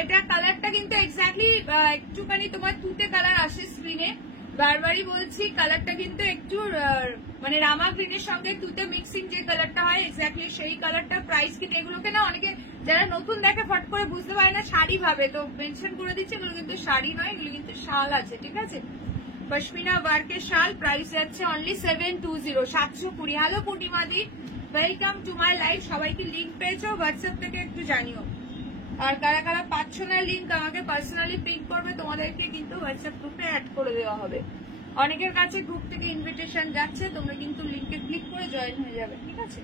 এটা কালারটা কিন্তু এক্স্যাক্টলি একটুখানি তোমার তুতে কালার আসে স্ক্রিনে, বারবারই বলছি, কালারটা কিন্তু একটু মানে রামা গ্রিনের সঙ্গে তুতে মিক্সিং যে কালারটা হয়, এক্স্যাক্টলি সেই কালারটা। প্রাইস কিন্তু এগুলোকে না অনেকে যারা নতুন দেখে ফট করে বুঝতে পারে না শাড়ি ভাবে, তো মেনশন করে দিচ্ছে এগুলো কিন্তু শাড়ি নয়, এগুলো কিন্তু শাল আছে, ঠিক আছে। পশমিনা ওয়ার্কের শাল, প্রাইস যাচ্ছে only 720, 720। Hello Purnima the, welcome to my live. সবাইকে লিঙ্ক পেয়েছো হোয়াটসঅ্যাপ থেকে একটু জানিও, আর কারা কারা পাচ্ছ না লিঙ্ক আমাকে পার্সোনালি পিং করবে, তোমাদেরকে কিন্তু হোয়াটসঅ্যাপ গ্রুপে অ্যাড করে দেওয়া হবে। অনেকের কাছে গ্রুপ থেকে ইনভিটেশন যাচ্ছে, তোমরা কিন্তু লিঙ্কে ক্লিক করে জয়েন হয়ে যাবে, ঠিক আছে।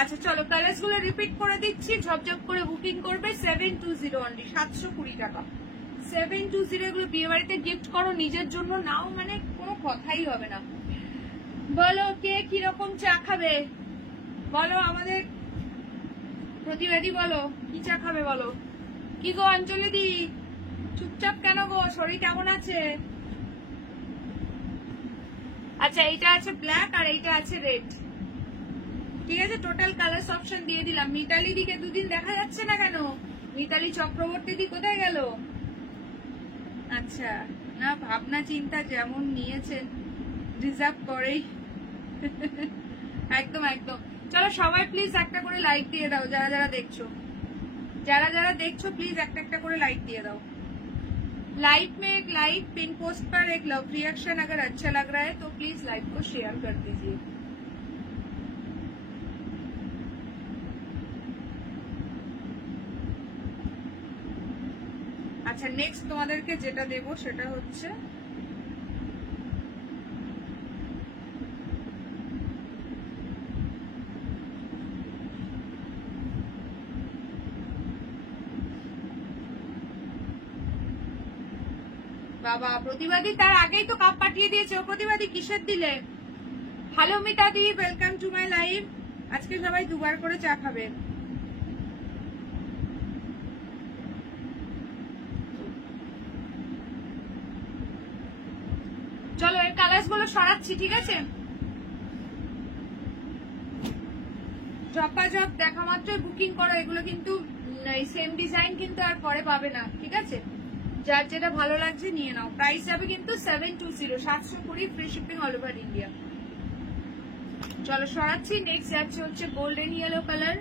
আচ্ছা চলো, কালার্স গুলো রিপিট করে দিচ্ছি, ঝপঝপ করে বুকিং করবে। 720 অনলি, 720 টাকা, 720। এগুলো বিয়ে বাড়িতে গিফট করো, নিজের জন্য নাও, মানে কোনো কথাই হবে না। বলো কে কিরকম চা খাবে, বলো আমাদের প্রতিবাদী, বলো কি চা খাবে বলো। কি গো অঞ্জলি দি, চুপচাপ কেন গো, শরীর কেমন আছে? আচ্ছা, এইটা আছে ব্ল্যাক আর এইটা আছে রেড, ঠিক আছে। টোটাল কালার অপশন দিয়ে দিলাম। মিতালি দিকে দুদিন দেখা যাচ্ছে না কেন? মিতালি চক্রবর্তী দি কোথায় গেল? আচ্ছা, না ভাবনা চিন্তা যেমন নিয়েছেন ডিজার্ভ করেই। একদম একদম। চলো সবাই প্লিজ একটা করে লাইক দিয়ে দাও, যারা যারা দেখছো, যারা যারা দেখছো প্লিজ একটা একটা করে লাইক দিয়ে দাও। लाइव में एक लाइक, पिन पोस्ट पर एक लव रिएक्शन, अगर अच्छा लग रहा है तो प्लीज लाइव को शेयर कर दीजिए। আচ্ছা, নেক্সট তোমাদেরকে যেটা দেবো সেটা হচ্ছে বাবা প্রতিবাদী, তার আগেই তো কাপ পাঠিয়ে দিয়েছে। ও প্রতিবাদী কিসের দিলে? Hello Mita the, welcome to my live. আজকে সবাই দুবার করে চা খাবে। চলো এর কালার্স গুলো সরাচ্ছি, ঠিক আছে। ঝপাঝপ দেখা মাত্রই বুকিং করো, এগুলো কিন্তু সেম ডিজাইন কিন্তু আর পরে পাবে না, ঠিক আছে। যার যেটা ভালো লাগছে নিয়ে নাও। প্রাইস যাবে কিন্তু 720, 720, free shipping all over India. চলো সরাচ্ছি। নেক্সট যাচ্ছে হচ্ছে গোল্ডেন ইয়েলো কালার,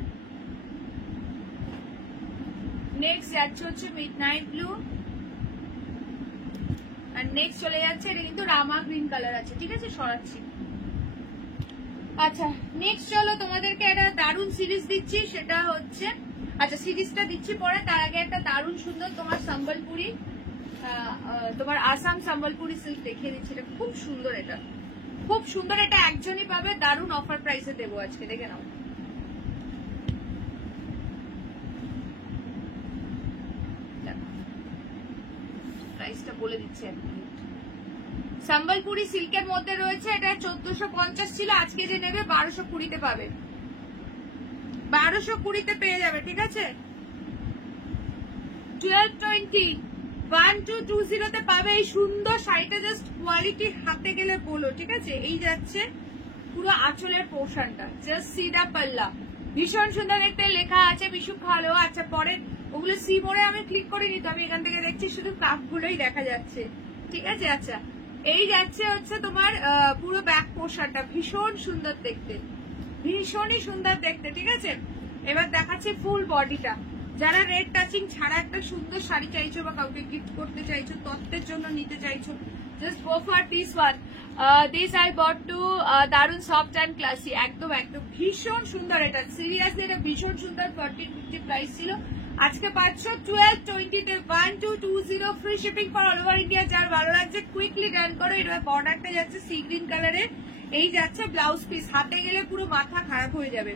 নেক্সট যাচ্ছে হচ্ছে মিডনাইট ব্লু, আর নেক্সট চলে যাচ্ছে, এটা কিন্তু রামা গ্রিন কালার আছে, ঠিক আছে। সরাচ্ছি। আচ্ছা নেক্সট চলো তোমাদেরকে একটা দারুণ সিরিজ দিচ্ছি, সেটা হচ্ছে, আচ্ছা সিরিজটা দিচ্ছি পরে, তার আগে একটা দারুণ সুন্দর তোমার সম্বলপুরি, তোমার আসাম সম্বলপুরি সিল্ক দেখিয়ে দিচ্ছি। এটা খুব সুন্দর, এটা খুব সুন্দর, এটা একজনই পাবে, দারুণ অফার প্রাইসে দেবো আজকে, দেখে নাও। প্রাইসটা বলে দিচ্ছি এক মিনিট। সম্বলপুরি সিল্কের মধ্যে রয়েছে, এটা 1450 ছিল, আজকে যে নেবে 1220-তে পাবে, 1220-তে পেয়ে যাবে, ঠিক আছে। 1220, 1220-তে পাবে এই সুন্দর শাড়িটা। জাস্ট কোয়ালিটি হাতে গেলে বলো, ঠিক আছে। এই যাচ্ছে পুরো আঁচলের পোর্শনটা, জাস্ট সিডা পাল্লা, ভীষণ সুন্দর দেখতে, লেখা আছে বিশু ভালো। আচ্ছা পরে ওগুলো সি মোড়ে আমি ক্লিক করিনি তো, আমি এখান থেকে দেখছি শুধু কাপগুলোই দেখা যাচ্ছে, ঠিক আছে। আচ্ছা এই যাচ্ছে হচ্ছে তোমার পুরো ব্যাক পোর্শনটা, ভীষণ সুন্দর দেখতে, ভীষণই সুন্দর দেখতে, ঠিক আছে। এবার দেখাচ্ছি ফুল বডিটা। যারা রেড টাচিং ছাড়া একটা সুন্দর শাড়ি চাইছো বা কাউকে গিফট করতে চাইছো, তত্ত্বের জন্য নিতে চাইছো, just go for piece one. This I bought too, দারুন সফট অ্যান্ড ক্লাসি, একদম একদম ভীষণ সুন্দর। এটা সিরিয়াসলি এটা ভীষণ সুন্দর। 1350 প্রাইস ছিল, আজকে পাচ্ছ 1220-তে 1220 free shipping for all over India. যার ভালো লাগছে কুইকলি ডান করো। এটা বর্ডারটা যাচ্ছে সি গ্রিন কালারের, এই যাচ্ছে ব্লাউজ পিস, হাতে গেলে পুরো মাথা খারাপ হয়ে যাবে,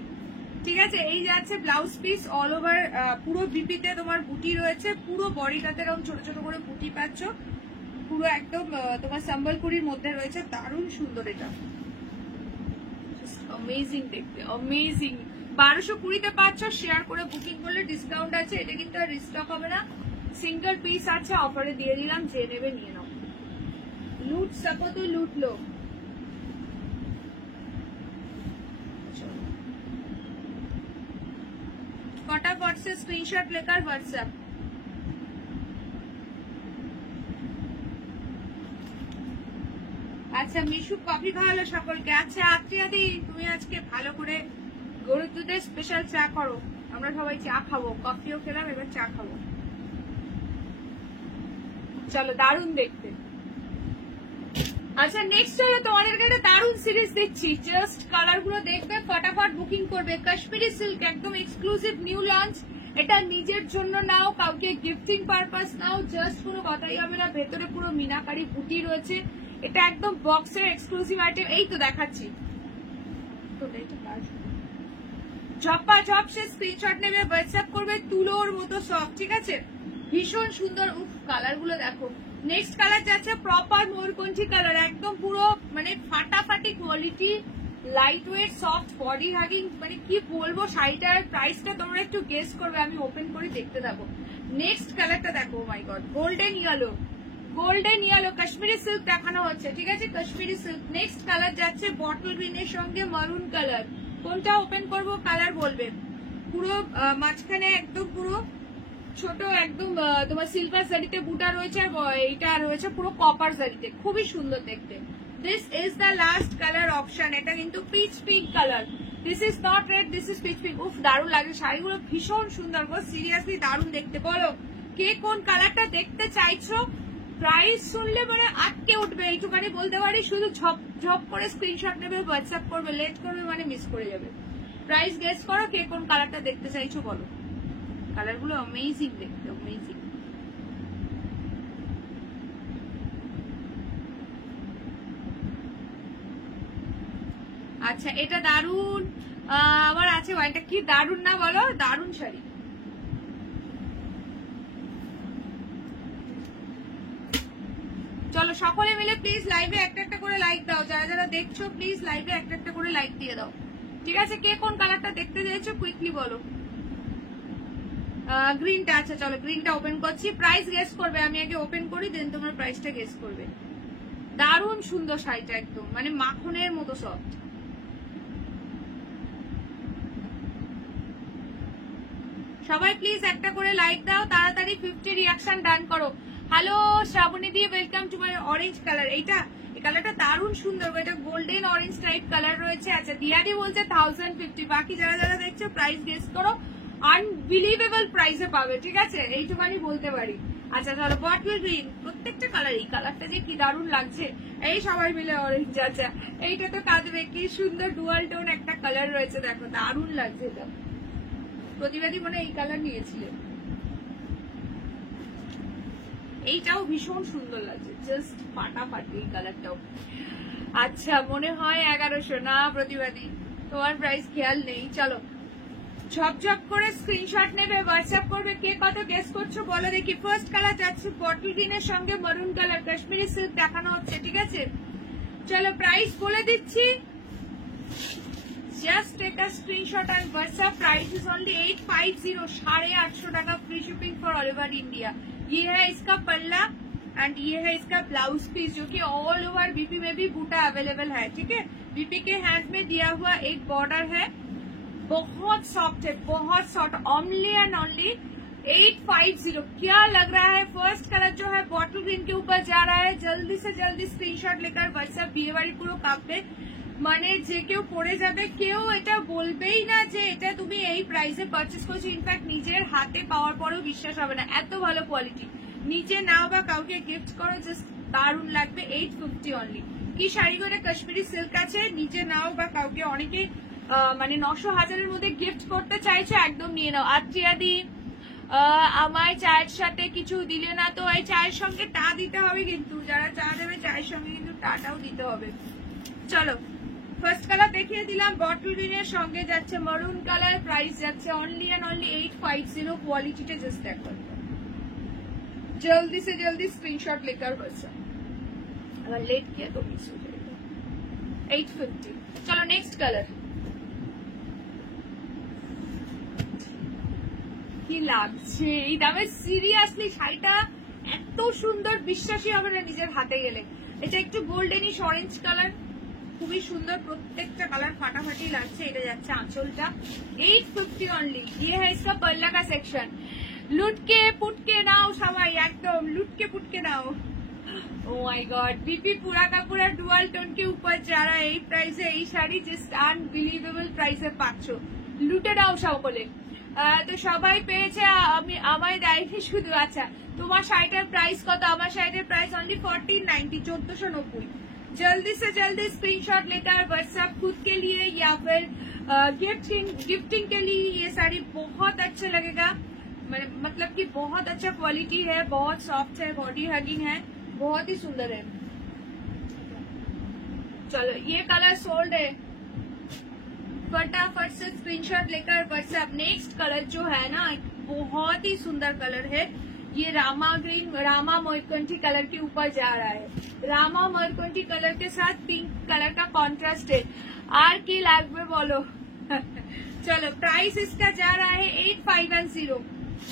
ঠিক আছে। এই যাচ্ছে ব্লাউজ পিস অল ওভার, পুরো বিপিতে তোমার বুটি রয়েছে, পুরো বডিটাতে এরকম ছোট ছোট করে বুটি পাচ্ছ, পুরো একদম তোমার সম্বলপুরীর মধ্যে রয়েছে, দারুণ সুন্দর। এটা অ্যামেজিং দেখতে, অ্যামেজিং। 1220-তে পাচ্ছ, শেয়ার করে বুকিং করলে ডিসকাউন্ট আছে। এটা কিন্তু আর রিস্টক হবে না, সিঙ্গেল পিস আছে, অফারে দিয়ে দিলাম, যে নেবে নিয়ে নাও। লুট সকো তো লুট লো। কটা হোয়াটসঅ্যাপ স্ক্রিনশট লেখার হোয়াটসঅ্যাপ। আচ্ছা মিশু কফি খাওয়ালো সকলকে। আচ্ছা আত্রিয়াদি তুমি আজকে ভালো করে গরুর দুধের স্পেশাল চা করো, আমরা সবাই চা খাবো, কফিও খেলাম, এবার চা খাবো। চলো দারুণ দেখতে। আচ্ছা নেক্সট হলো তোমাদেরকে একটা দারুণ সিরিজ দিচ্ছি, জাস্ট কালার গুলো দেখবে, ফটাফট বুকিং করবে। কাশ্মীরি সিল্ক একদম এক্সক্লুসিভ নিউ লঞ্চ। এটা নিজের জন্য নাও, কাউকে গিফটিং পারপাস নাও, জাস্ট কোনো কথাই হবে না। ভেতরে পুরো মিনাকারি বুটি রয়েছে, এটা একদম বক্সের এক্সক্লুসিভ আইটেম। এই তো দেখাচ্ছি, ঝপা ঝপ সে স্ক্রিনশট নেবে, হোয়াটসঅ্যাপ করবে, তুলোর মতো সফট, ঠিক আছে, ভীষণ সুন্দর। উফ কালার গুলো দেখো। নেক্সট কালার যাচ্ছে প্রপার ময়ূরকণ্ঠী কালার, একদম পুরো মানে ফাটাফাটি quality, light weight, soft, body hugging, মানে কি বলবো। শাড়িটার প্রাইসটা তোমরা একটু গেস করবে, আমি ওপেন করে দেখতে থাকবো। নেক্সট কালারটা দেখো, my god, golden yellow, golden yellow Kashmiri silk দেখানো হচ্ছে, ঠিক আছে, কাশ্মীরি সিল্ক। নেক্সট কালার যাচ্ছে বটল গ্রিনের সঙ্গে মারুন কালার। কোনটা ওপেন করব কালার বলবে। পুরো মাঝখানে একদম পুরো ছোট একদম তোমার সিলভার জারিতে বুটা রয়েছে, আর এইটা রয়েছে পুরো কপার জারিতে, খুবই সুন্দর দেখতে। This is the last colour option. এটা কিন্তু pitch pink colour, this is not red, this is pitch pink. উফ দারুণ লাগে, শাড়িগুলো ভীষণ সুন্দর গো, সিরিয়াসলি দারুণ দেখতে। বলো কে কোন কালারটা দেখতে চাইছো। প্রাইস শুনলে মানে আটকে উঠবে, এইটুখানি বলতে পারি। শুধু ঝপ ঝপ করে স্ক্রিনশট নেবে, হোয়াটসঅ্যাপ করবে, লেট করবে মানে মিস করে যাবে। প্রাইস গেস করো, কে কোন কালারটা দেখতে চাইছো বলো। কালার গুলো অ্যামেজিং দেখতে, অ্যামেজিং। আচ্ছা এটা দারুন, আবার আছে এটা কি দারুন না বলো, দারুন শাড়ি। চলো সকলে মিলে প্লিজ লাইভে একটা একটা করে লাইক দাও, যারা যারা দেখছো প্লিজ লাইভে একটা একটা করে লাইক দিয়ে দাও, ঠিক আছে। কে কোন কালারটা দেখতে চাইছো কুইকলি বলো। গ্রিনটা, আচ্ছা চলো গ্রিনটা ওপেন করছি। প্রাইস গেস করবে, আমি আগে ওপেন করি, দেন তোমরা প্রাইসটা গেস করবে। দারুণ সুন্দর শাড়িটা, একদম মানে মাখনের মতো সফট। সবাই প্লিজ একটা করে লাইক দাও, তাড়াতাড়ি 50 রিয়াকশন ডান করো। Hello Shrabani di, welcome to my orange colour. এইটা এই কালারটা দারুণ সুন্দর, এটা গোল্ডেন অরেঞ্জ টাইপ কালার রয়েছে। আচ্ছা দিয়াদি বলছে 1050, বাকি যারা যারা দেখছো প্রাইস গেস করো, আনবিলিভেবল প্রাইসে পাবে, ঠিক আছে, এইটুখানি বলতে পারি। আচ্ছা ধরো বটল গ্রিন, প্রত্যেকটা কালার, এই কালারটা যে কি দারুণ লাগছে, এই সবাই মিলে অরেঞ্জ। আচ্ছা এইটা তো কাঁদবে, কি সুন্দর ডুয়াল টোন একটা কালার রয়েছে, দেখো দারুণ লাগছে। এটা প্রতিবাদী মনে এই কালার নিয়েছিলেন, এইটাও ভীষণ সুন্দর লাগছে, জাস্ট ফাটাফাটি এই কালারটাও। আচ্ছা মনে হয় 1100 না প্রতিবাদী, তোমার প্রাইস খেয়াল নেই। চলো ঝপঝপ করে স্ক্রিনশট নেবে, হোয়াটসঅ্যাপ করবে, কে কত গেস করছো বলো দেখি। ফার্স্ট কালার যাচ্ছে বটল গ্রিনের সঙ্গে মারুন কালার, কাশ্মীরি সিল্ক দেখানো হচ্ছে, ঠিক আছে। চলো প্রাইস বলে দিচ্ছি, just take a screenshot and WhatsApp. Price is only 850, 850 টাকা, free shipping for all over India. ये है इसका पल्ला एंड ये है इसका ब्लाउज पीस, जो कि ऑल ओवर बीपी में भी बूटा अवेलेबल है, ठीक है। बीपी के हैंड में दिया हुआ एक बॉर्डर है, बहुत सॉफ्ट है, बहुत सॉफ्ट, ओनली एंड ओनली 850। क्या लग रहा है? फर्स्ट कलर जो है बॉटल ग्रीन के ऊपर जा रहा है। जल्दी से जल्दी स्क्रीनशॉट लेकर व्हाट्सएप বিয়ে বাড়ি পুরো কাঁপবে, মানে যে কেউ পরে যাবে, কেউ এটা বলবেই না যে এটা তুমি এই প্রাইসে পারচেজ করছো। ইনফ্যাক্ট নিজের হাতে পাওয়ার পরেও বিশ্বাস হবে না, এত ভালো কোয়ালিটি। নিজে নাও বা কাউকে গিফট করো, জাস্ট দারুণ লাগবে। 850 অনলি। কি শাড়িগুলো কাশ্মীরি সিল্ক আছে, নিজে নাও বা কাউকে, অনেকে মানে 900-1000-এর মধ্যে গিফট করতে চাইছো, একদম নিয়ে নাও। আত্রিয়াদি আমার চায়ের সাথে কিছু দিলে না তো, এই চায়ের সঙ্গে টা দিতে হবে কিন্তু, যারা চা দেবে চায়ের সঙ্গে কিন্তু টাটাও দিতে হবে। চলো ফার্স্ট কালার দেখিয়ে দিলাম, বটল গ্রিনের সঙ্গে যাচ্ছে মারুন কালার, প্রাইস যাচ্ছে অনলি এন্ড অনলি 850। কোয়ালিটিটা জাস্ট দেখো, जल्दी से जल्दी स्क्रीनशॉट लेकर बस, अगर लेट किया तो मिस हो जाएगा। 850। चलो नेक्स्ट कलर। কি লাগছে এই দামে? সিরিয়াসলি শাড়িটা এত সুন্দর, বিশ্বাসই হবে না নিজের হাতে গেলে। এটা একটু গোল্ডেনিশ অরেঞ্জ কালার, খুবই সুন্দর, প্রত্যেকটা কালার ফাটাফাটি লাগছে। এটা যাচ্ছে আঁচলটা 850 অনলি। ये है इसका पल्ला का सेक्शन। लुटके पुटके नाओ सबाई, एकदम लुटके पुटके नाओ। ओ माय गॉड, बीपी पूरा का पूरा डुअल टोन के ऊपर जा रहा है। এই প্রাইসে এই শাড়ি জাস্ট আনবিলিভেবল প্রাইসে পাচ্ছ, লুটে নাও সকলে। তো সবাই পেয়েছে, আমি আমায় দেয়নি শুধু। আচ্ছা তোমার শাড়িটার প্রাইস কত? আমার শাড়িটার প্রাইস অনলি 1490, 1490। जल्दी से जल्दी स्क्रीनशॉट लेकर व्हाट्सएप खुद के लिए या फिर गिफ्टिंग के लिए। ये साड़ी बहुत अच्छा लगेगा, मतलब कि बहुत अच्छा क्वालिटी है, बहुत सॉफ्ट है, बॉडी हगिंग है, बहुत ही सुंदर है। चलो ये कलर सोल्ड है, फटाफट से स्क्रीनशॉट लेकर व्हाट्सएप। नेक्स्ट कलर जो है ना बहुत ही सुंदर कलर है, ये रामा ग्रीन, रामा मरकंठी कलर के ऊपर जा रहा है। रामा मरकंठी कलर के साथ पिंक कलर का कॉन्ट्रास्ट है। आर की लागबे बोलो। चलो प्राइस इसका जा रहा है 8510,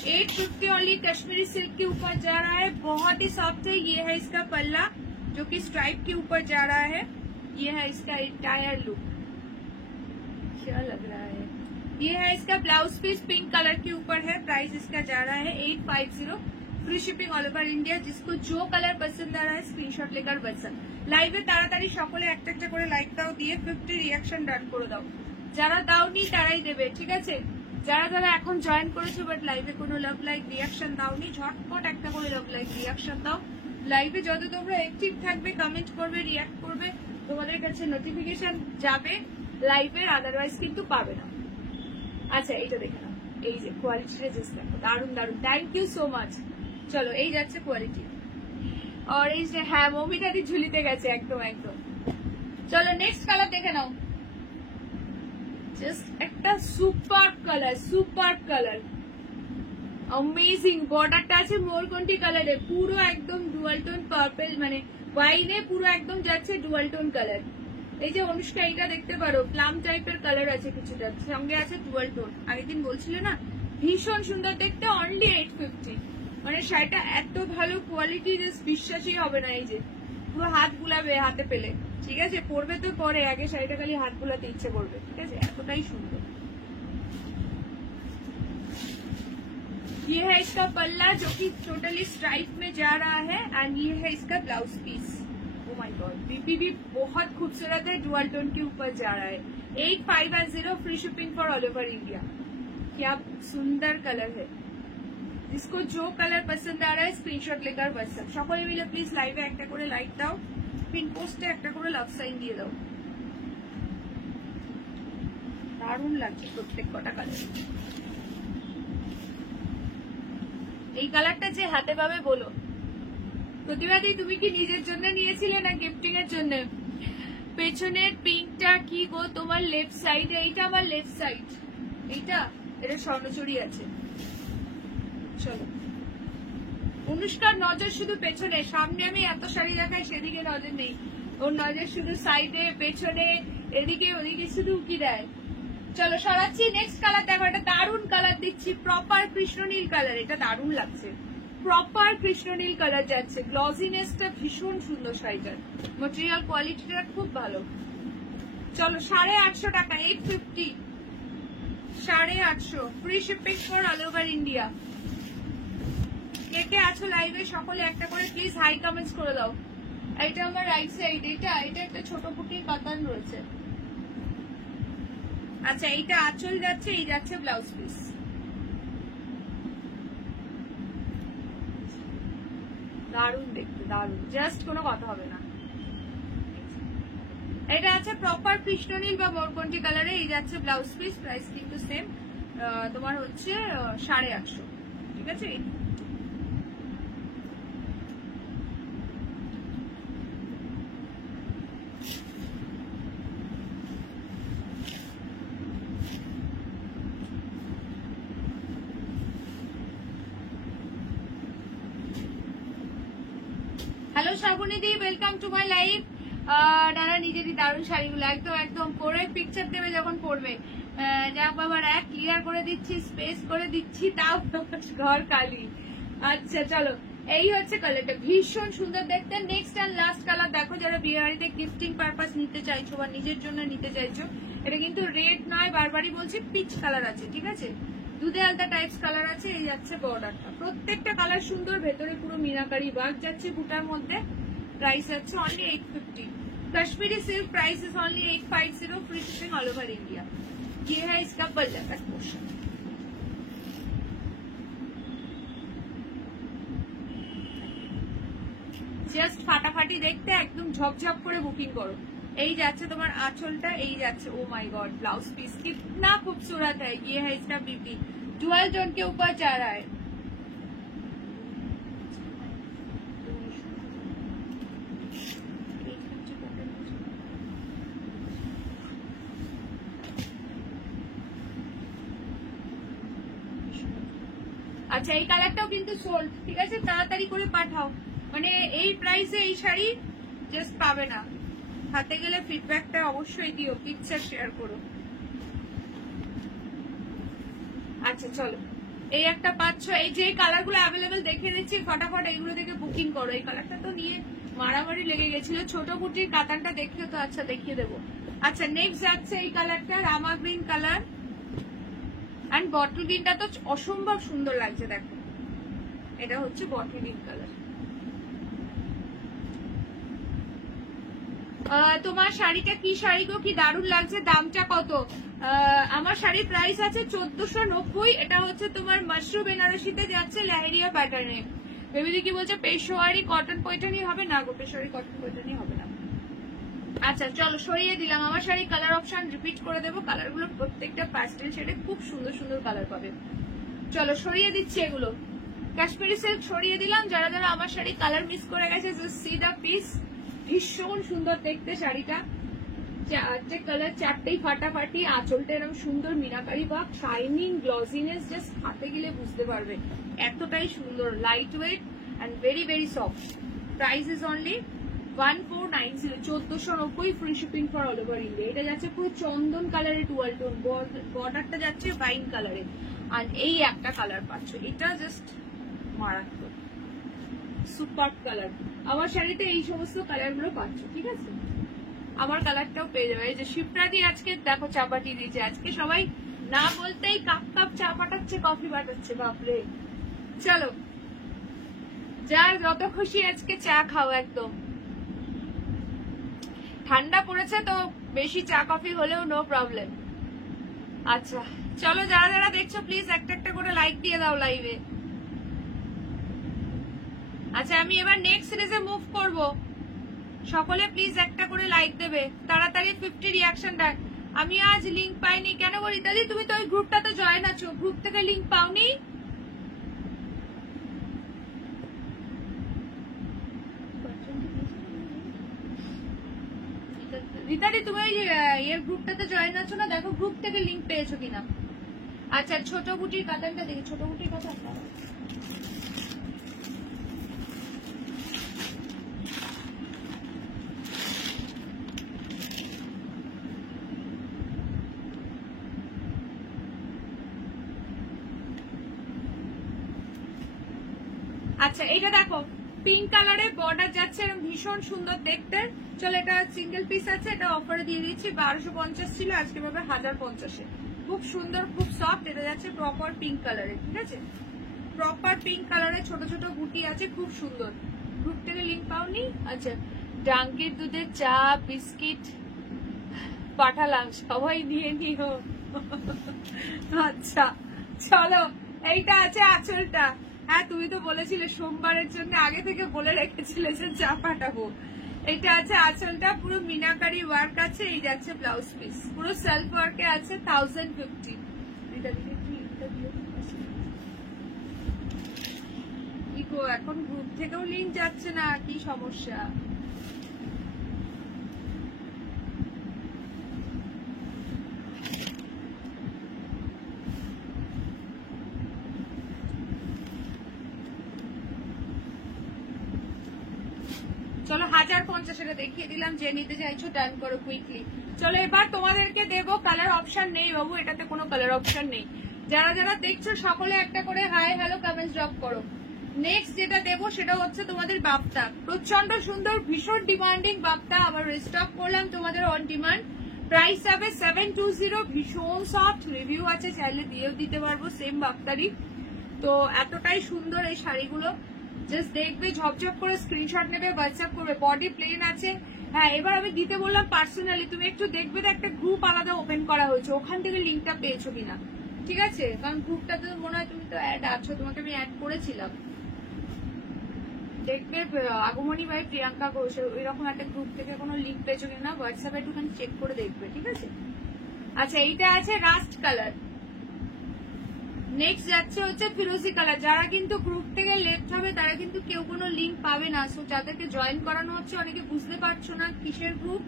850 ओनली। कश्मीरी सिल्क के ऊपर जा रहा है, बहुत ही सॉफ्ट है। ये है इसका पल्ला जो कि स्ट्राइप के ऊपर जा रहा है। ये है इसका इंटायर लुक, क्या लग रहा है। ये है इसका ब्लाउज पीस, पिंक कलर के ऊपर है। प्राइस इसका जा रहा है 850, free shipping all over India. जिसको जो कलर पसंद आ रहा है स्क्रीनशॉट लेकर व्हाट्सएप। লাইভে তাড়াতাড়ি সকলে একটা একটা করে লাইক দাও, দিয়ে 50 রিঅ্যাকশন ডান করে দাও। যারা দাওনি তারাই দেবে, ঠিক আছে? যারা যারা এখন জয়েন করেছো বাট লাইভে কোনো লাভ লাইক রিঅ্যাকশন দাওনি, ঝটপট একটা করে লাভ লাইক রিঅ্যাকশন দাও। লাইভে যত তোমরা অ্যাক্টিভ থাকবে, কমেন্ট করবে, রিঅ্যাক্ট করবে, তোমাদের কাছে নোটিফিকেশন যাবে লাইভের, আদারওয়াইজ কিন্তু পাবে না। আচ্ছা এইটা দেখে নাও, এই যে কোয়ালিটিটা জাস্ট দেখো, দারুণ দারুণ। Thank you so much. চলো এই যাচ্ছে কোয়ালিটি। আর এই যে হ্যাঁ মমিতাদি ঝুলিতে গেছে, একদম একদম। চলো নেক্সট কালার দেখে নাও, জাস্ট একটা super colour, super colour, amazing. বর্ডারটা আছে মোরকন্টি কালারে, পুরো একদম ডুয়াল টোন পার্পল, মানে ওয়াইনে পুরো একদম যাচ্ছে ডুয়াল টোন কালার। এই যে অনুষ্কা এটা দেখতে পারো, প্লাম টাইপের কালার আছে কিছুটা, সঙ্গে আছে ডুয়াল টোন। আগের দিন বলছিল না, ভীষণ সুন্দর দেখতে। অনলি 850, মানে শাড়িটা এত ভালো কোয়ালিটি, জাস্ট বিশ্বাসই হবে না। এই যে পুরো হাত বুলাবে হাতে পেলে, ঠিক আছে? পরবে তো পরে, আগে শাড়িটা খালি হাত বুলাতে ইচ্ছে করবে, ঠিক আছে? এতটাই সুন্দর। ये है इसका पल्ला जो कि टोटली स्ट्राइप में जा रहा है, एंड ये है इसका blouse piece. Oh my god, BP भी बहुत खूबसूरत है, डुअल टोन के ऊपर जा रहा है। 8510, free shipping for all over India. क्या सुंदर कलर है। जिसको जो कलर पसंद आ रहा है स्क्रीनशॉट लेकर व्हाट्सएप। সকলে মিলে প্লিজ লাইভে একটা করে লাইক দাও, পিন পোস্টে একটা করে লাভ সাইন দিয়ে দাও। দারুণ লাগছে প্রত্যেক কটা কালার। এই কালারটা যে হাতে পাবে বলো। প্রতিবাদী তুমি কি নিজের জন্য নিয়েছিলে না গিফটিং এর জন্য? পেছনের পিঙ্কটা কি গো তোমার লেফট সাইড? এইটা আমার লেফট সাইড, এইটা এটা স্বর্ণচুরি আছে। চলো অনুষ্কার নজর শুধু পেছনে, সামনে আমি এত শাড়ি দেখাই সেদিকে নজর নেই, ওর নজর শুধু সাইডে, পেছনে, এদিকে ওদিকে শুধু উকি দেয়। চলো সরাচ্ছি। নেক্সট কালার দেখো, এটা দারুণ কালার দিচ্ছি, প্রপার কৃষ্ণনীল কালার। এটা দারুণ লাগছে, প্রপার কৃষ্ণনীল কালার যাচ্ছে। গ্লজিনেসটা ভীষণ সুন্দর শাড়িটার, ম্যাটেরিয়াল কোয়ালিটিটা খুব ভালো। চলো 850 টাকা, 850। 850 free shipping for all over India. কে কে আছো লাইভে সকলে একটা করে প্লিজ হাই কমেন্টস করে দাও। এটা আমার রাইট সাইড, এটা একটা ছোট কুটির কাতান রয়েছে। আচ্ছা এইটা আঁচল যাচ্ছে, এই যাচ্ছে ব্লাউজ পিস। দারুন দেখতে, দারুন, জাস্ট কোনো কথা হবে না। এটা আছে প্রপার কৃষ্ণনীল বা মোরকন্টি কালারে, এই যাচ্ছে ব্লাউজ পিস। প্রাইস কিন্তু সেম, তোমার হচ্ছে 850, ঠিক আছে। Hello Shrabani di, welcome to my live. নানা নিজেরই দারুণ শাড়িগুলো একদম একদম পরে পিকচার দেবে যখন পরবে। যা বাবার এক ক্লিয়ার করে দিচ্ছি, স্পেস করে দিচ্ছি, তাও ঘর খালি। আচ্ছা চলো, এই হচ্ছে কালারটা, ভীষণ সুন্দর দেখতে। নেক্সট অ্যান্ড লাস্ট কালার দেখো, যারা বিয়ে বাড়িতে গিফটিং পারপাস নিতে চাইছো বা নিজের জন্য নিতে চাইছো। এটা কিন্তু রেড নয়, বারবারই বলছি, পিচ কালার আছে, ঠিক আছে, দুধে আলতা টাইপস কালার আছে। এই যাচ্ছে বর্ডারটা, প্রত্যেকটা কালার সুন্দর, ভেতরে পুরো মিনাকারি ওয়ার্ক যাচ্ছে বুটার মধ্যে। প্রাইস আছে only 850। Kashmiri silk price is only 850, free shipping all over India. ये है इसका पल्ला का पोर्शन। জাস্ট ফাটাফাটি দেখতে, একদম ঝপঝপ করে বুকিং করো। এই যাচ্ছে তোমার আঁচলটা, এই যাচ্ছে, ও মাই गॉड ब्लाउज पीस कितना खूबसूरत है। ये है इसका बीबी, डुअल टोन के ऊपर जा रहा है। আচ্ছা এই কালারটাও কিন্তু সোল্ড, ঠিক আছে, তাড়াতাড়ি করে পাঠাও। মানে এই প্রাইসে এই শাড়ি জাস্ট পাবে না, হাতে গেলে ফিডব্যাকটা অবশ্যই দিও, পিকচার শেয়ার করো। আচ্ছা চলো, এই একটা পাচ্ছ, এই যে কালারগুলো অ্যাভেলেবেল দেখে দিচ্ছি, ফটাফট এইগুলো দেখে বুকিং করো। এই কালারটা তো নিয়ে মারামারি লেগে গেছিল, ছোট কুটির কাতানটা দেখিও তো। আচ্ছা দেখিয়ে দেবো। আচ্ছা নেক্সট যাচ্ছে এই কালারটা, রামা গ্রিন কালার এন্ড বটল গ্রিনটা তো অসম্ভব সুন্দর লাগছে, দেখো এটা হচ্ছে বটল গ্রিন কালার। তোমার শাড়িটা কি শাড়ি গো, কি দারুণ লাগছে। দামটা কত? আমার শাড়ির প্রাইস আছে 1490। এটা হচ্ছে তোমার মাশরুম বেনারসিতে যাচ্ছে, লেহেরিয়া প্যাটার্নে। বেবিদি কি বলছে, পেশোয়ারি কটন পয়টানি হবে না গো, পেশোয়ারি কটন পয়টানি হবে না। আচ্ছা চলো সরিয়ে দিলাম। আমার শাড়ি কালার অপশন রিপিট করে দেবো, কালারগুলো প্রত্যেকটা প্যাস্টেল শেডে খুব সুন্দর সুন্দর কালার পাবে। চলো সরিয়ে দিচ্ছি এগুলো, কাশ্মীরি সিল্ক সরিয়ে দিলাম। যারা যারা আমার শাড়ি কালার মিস করে গেছে, জাস্ট সি দা পিস, ভীষণ সুন্দর দেখতে শাড়িটা। চারটে কালার, চারটেই ফাটাফাটি। আঁচলটা এরকম সুন্দর মিনাকারি বা শাইনিং গ্লসিনেস, জাস্ট হাতে গেলে বুঝতে পারবে এতটাই সুন্দর। Light weight and very very soft. Price is only 1490, 1490, free shipping for all over India. এটা যাচ্ছে পুরো চন্দন কালারে, টুয়াল টোন, বর্ডারটা যাচ্ছে ওয়াইন কালারে। আর এই একটা কালার পাচ্ছ, এটা জাস্ট মারাত্মক সুপার কালার। আমার শাড়িতে এই সমস্ত কালার গুলো পাচ্ছ, ঠিক আছে। আমার কালারটাও পেয়ে যাবে। এই যে শিপ্রাদি আজকে দেখো চা পাঠিয়ে দিয়েছে, আজকে সবাই না বলতেই কাপ কাপ চা পাঠাচ্ছে, কফি পাঠাচ্ছে, বাপরে। চলো যার যত খুশি আজকে চা খাও, একদম ঠান্ডা পড়েছে তো বেশি চা কফি হলেও নো প্রবলেম। আচ্ছা চলো, যারা যারা দেখছো প্লিজ একটা একটা করে লাইক দিয়ে দাও লাইভে। আচ্ছা আমি এবার নেক্সট সিরিজে মুভ করব, সকলে প্লিজ একটা করে লাইক দেবে তাড়াতাড়ি। 50 রিয়াকশন দেয়। আমি আজ লিংক পাইনি কেন গো রীতাদি, তুমি তো ওই গ্রুপটাতে জয়েন আছো, গ্রুপ থেকে লিংক পাওনি? রীতাদি তুমি ওই এর গ্রুপটাতে জয়েন আছো না, দেখো গ্রুপ থেকে লিংক পেয়েছো কিনা। আচ্ছা ছোট গুটির কাতানটা দেখি, ছোট গুটির কাতানটা আচ্ছা এটা দেখো পিঙ্ক কালারে বর্ডার যাচ্ছে, এরকম ভীষণ সুন্দর দেখতে। চলো এটা সিঙ্গেল পিস আছে, এটা অফারে দিয়ে দিচ্ছি। 1250 ছিল, আজকে পাবে 1050-এ। খুব সুন্দর, খুব সফট। এটা যাচ্ছে প্রপার পিঙ্ক কালারে, ঠিক আছে, প্রপার পিঙ্ক কালারে ছোট ছোট বুটি আছে, খুব সুন্দর। গ্রুপ থেকে লিঙ্ক পাওনি? আচ্ছা, ডাঙ্কির দুধের চা বিস্কিট পাঠালাম, সবাই নিয়ে নিও। আচ্ছা চলো, এইটা আছে আঁচলটা। হ্যাঁ তুমি তো বলেছিলে সোমবারের জন্য, আগে থেকে বলে রেখেছিলে যে চা পাঠাবো। এটা আছে আঁচলটা, পুরো মিনাকারি ওয়ার্ক আছে। এই যাচ্ছে ব্লাউজ পিস, পুরো সেলফ ওয়ার্কে আছে 1050। কি গো, এখন গ্রুপ থেকেও লিঙ্ক যাচ্ছে না, কি সমস্যা? চলো 1050 দেখিয়ে দিলাম, যে নিতে চাইছো ডান করো কুইকলি। চলো এবার তোমাদেরকে দেবো, কালার অপশন নেই বাবু, এটাতে কোনো কালার অপশন নেই। যারা যারা দেখছো সকলে একটা করে হাই হ্যালো কমেন্টস ড্রপ করো। নেক্সট যেটা দেবো সেটা হচ্ছে তোমাদের বাপ্তা, প্রচন্ড সুন্দর, ভীষণ ডিমান্ডিং বাপ্তা, আবার রিস্টক করলাম তোমাদের অন ডিমান্ড। প্রাইস হবে 720, ভীষণ সফট, রিভিউ আছে, চাইলে দিয়েও দিতে পারবো সেম বাপ্তারই। তো এতটাই সুন্দর এই শাড়িগুলো, জাস্ট দেখবে, ঝপঝপ করে স্ক্রিনশট নেবে, হোয়াটসঅ্যাপ করবে। বডি প্লেন আছে। হ্যাঁ এবার আমি দিতে বললাম পার্সোনালি, তুমি একটু দেখবে তো একটা গ্রুপ আলাদা ওপেন করা হয়েছে, ওখান থেকে লিঙ্কটা পেয়েছো কিনা, ঠিক আছে? কারণ গ্রুপটাতে মনে হয় তুমি তো অ্যাড আছো, তোমাকে আমি অ্যাড করেছিলাম। দেখবে আগমনী ভাই প্রিয়াঙ্কা ঘোষ এরকম একটা গ্রুপ থেকে কোনো লিঙ্ক পেয়েছো কিনা, হোয়াটসঅ্যাপে একটুখানি চেক করে দেখবে, ঠিক আছে? আচ্ছা এইটা আছে রাস্ট কালার। নেক্সট যাচ্ছে হচ্ছে ফিরোজি কালার। যারা কিন্তু গ্রুপ থেকে লেফট হবে তারা কিন্তু কেউ কোনো লিঙ্ক পাবে না। সো যাদেরকে জয়েন করানো হচ্ছে, অনেকে বুঝতে পারছো না কিসের গ্রুপ,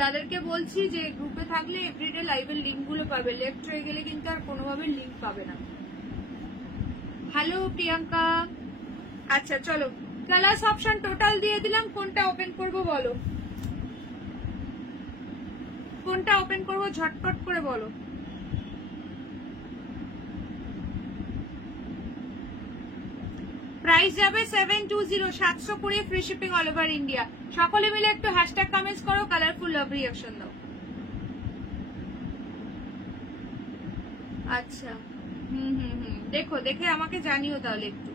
তাদেরকে বলছি যে গ্রুপে থাকলে এভরিডে লাইভের লিঙ্ক গুলো পাবে, লেফট হয়ে গেলে কিন্তু আর কোনোভাবে লিঙ্ক পাবে না। হ্যালো প্রিয়াঙ্কা। আচ্ছা চলো, কালার্স অপশন টোটাল দিয়ে দিলাম, কোনটা ওপেন করব বলো, কোনটা ওপেন করব ঝটপট করে বলো। প্রাইস যাবে 720, 720, free shipping all over India. সকলে মিলে একটু হ্যাশট্যাগ কমেন্টস করো, কালারফুল লাভ রিঅ্যাকশন দাও। আচ্ছা দেখো, দেখে আমাকে জানিও তাহলে একটু।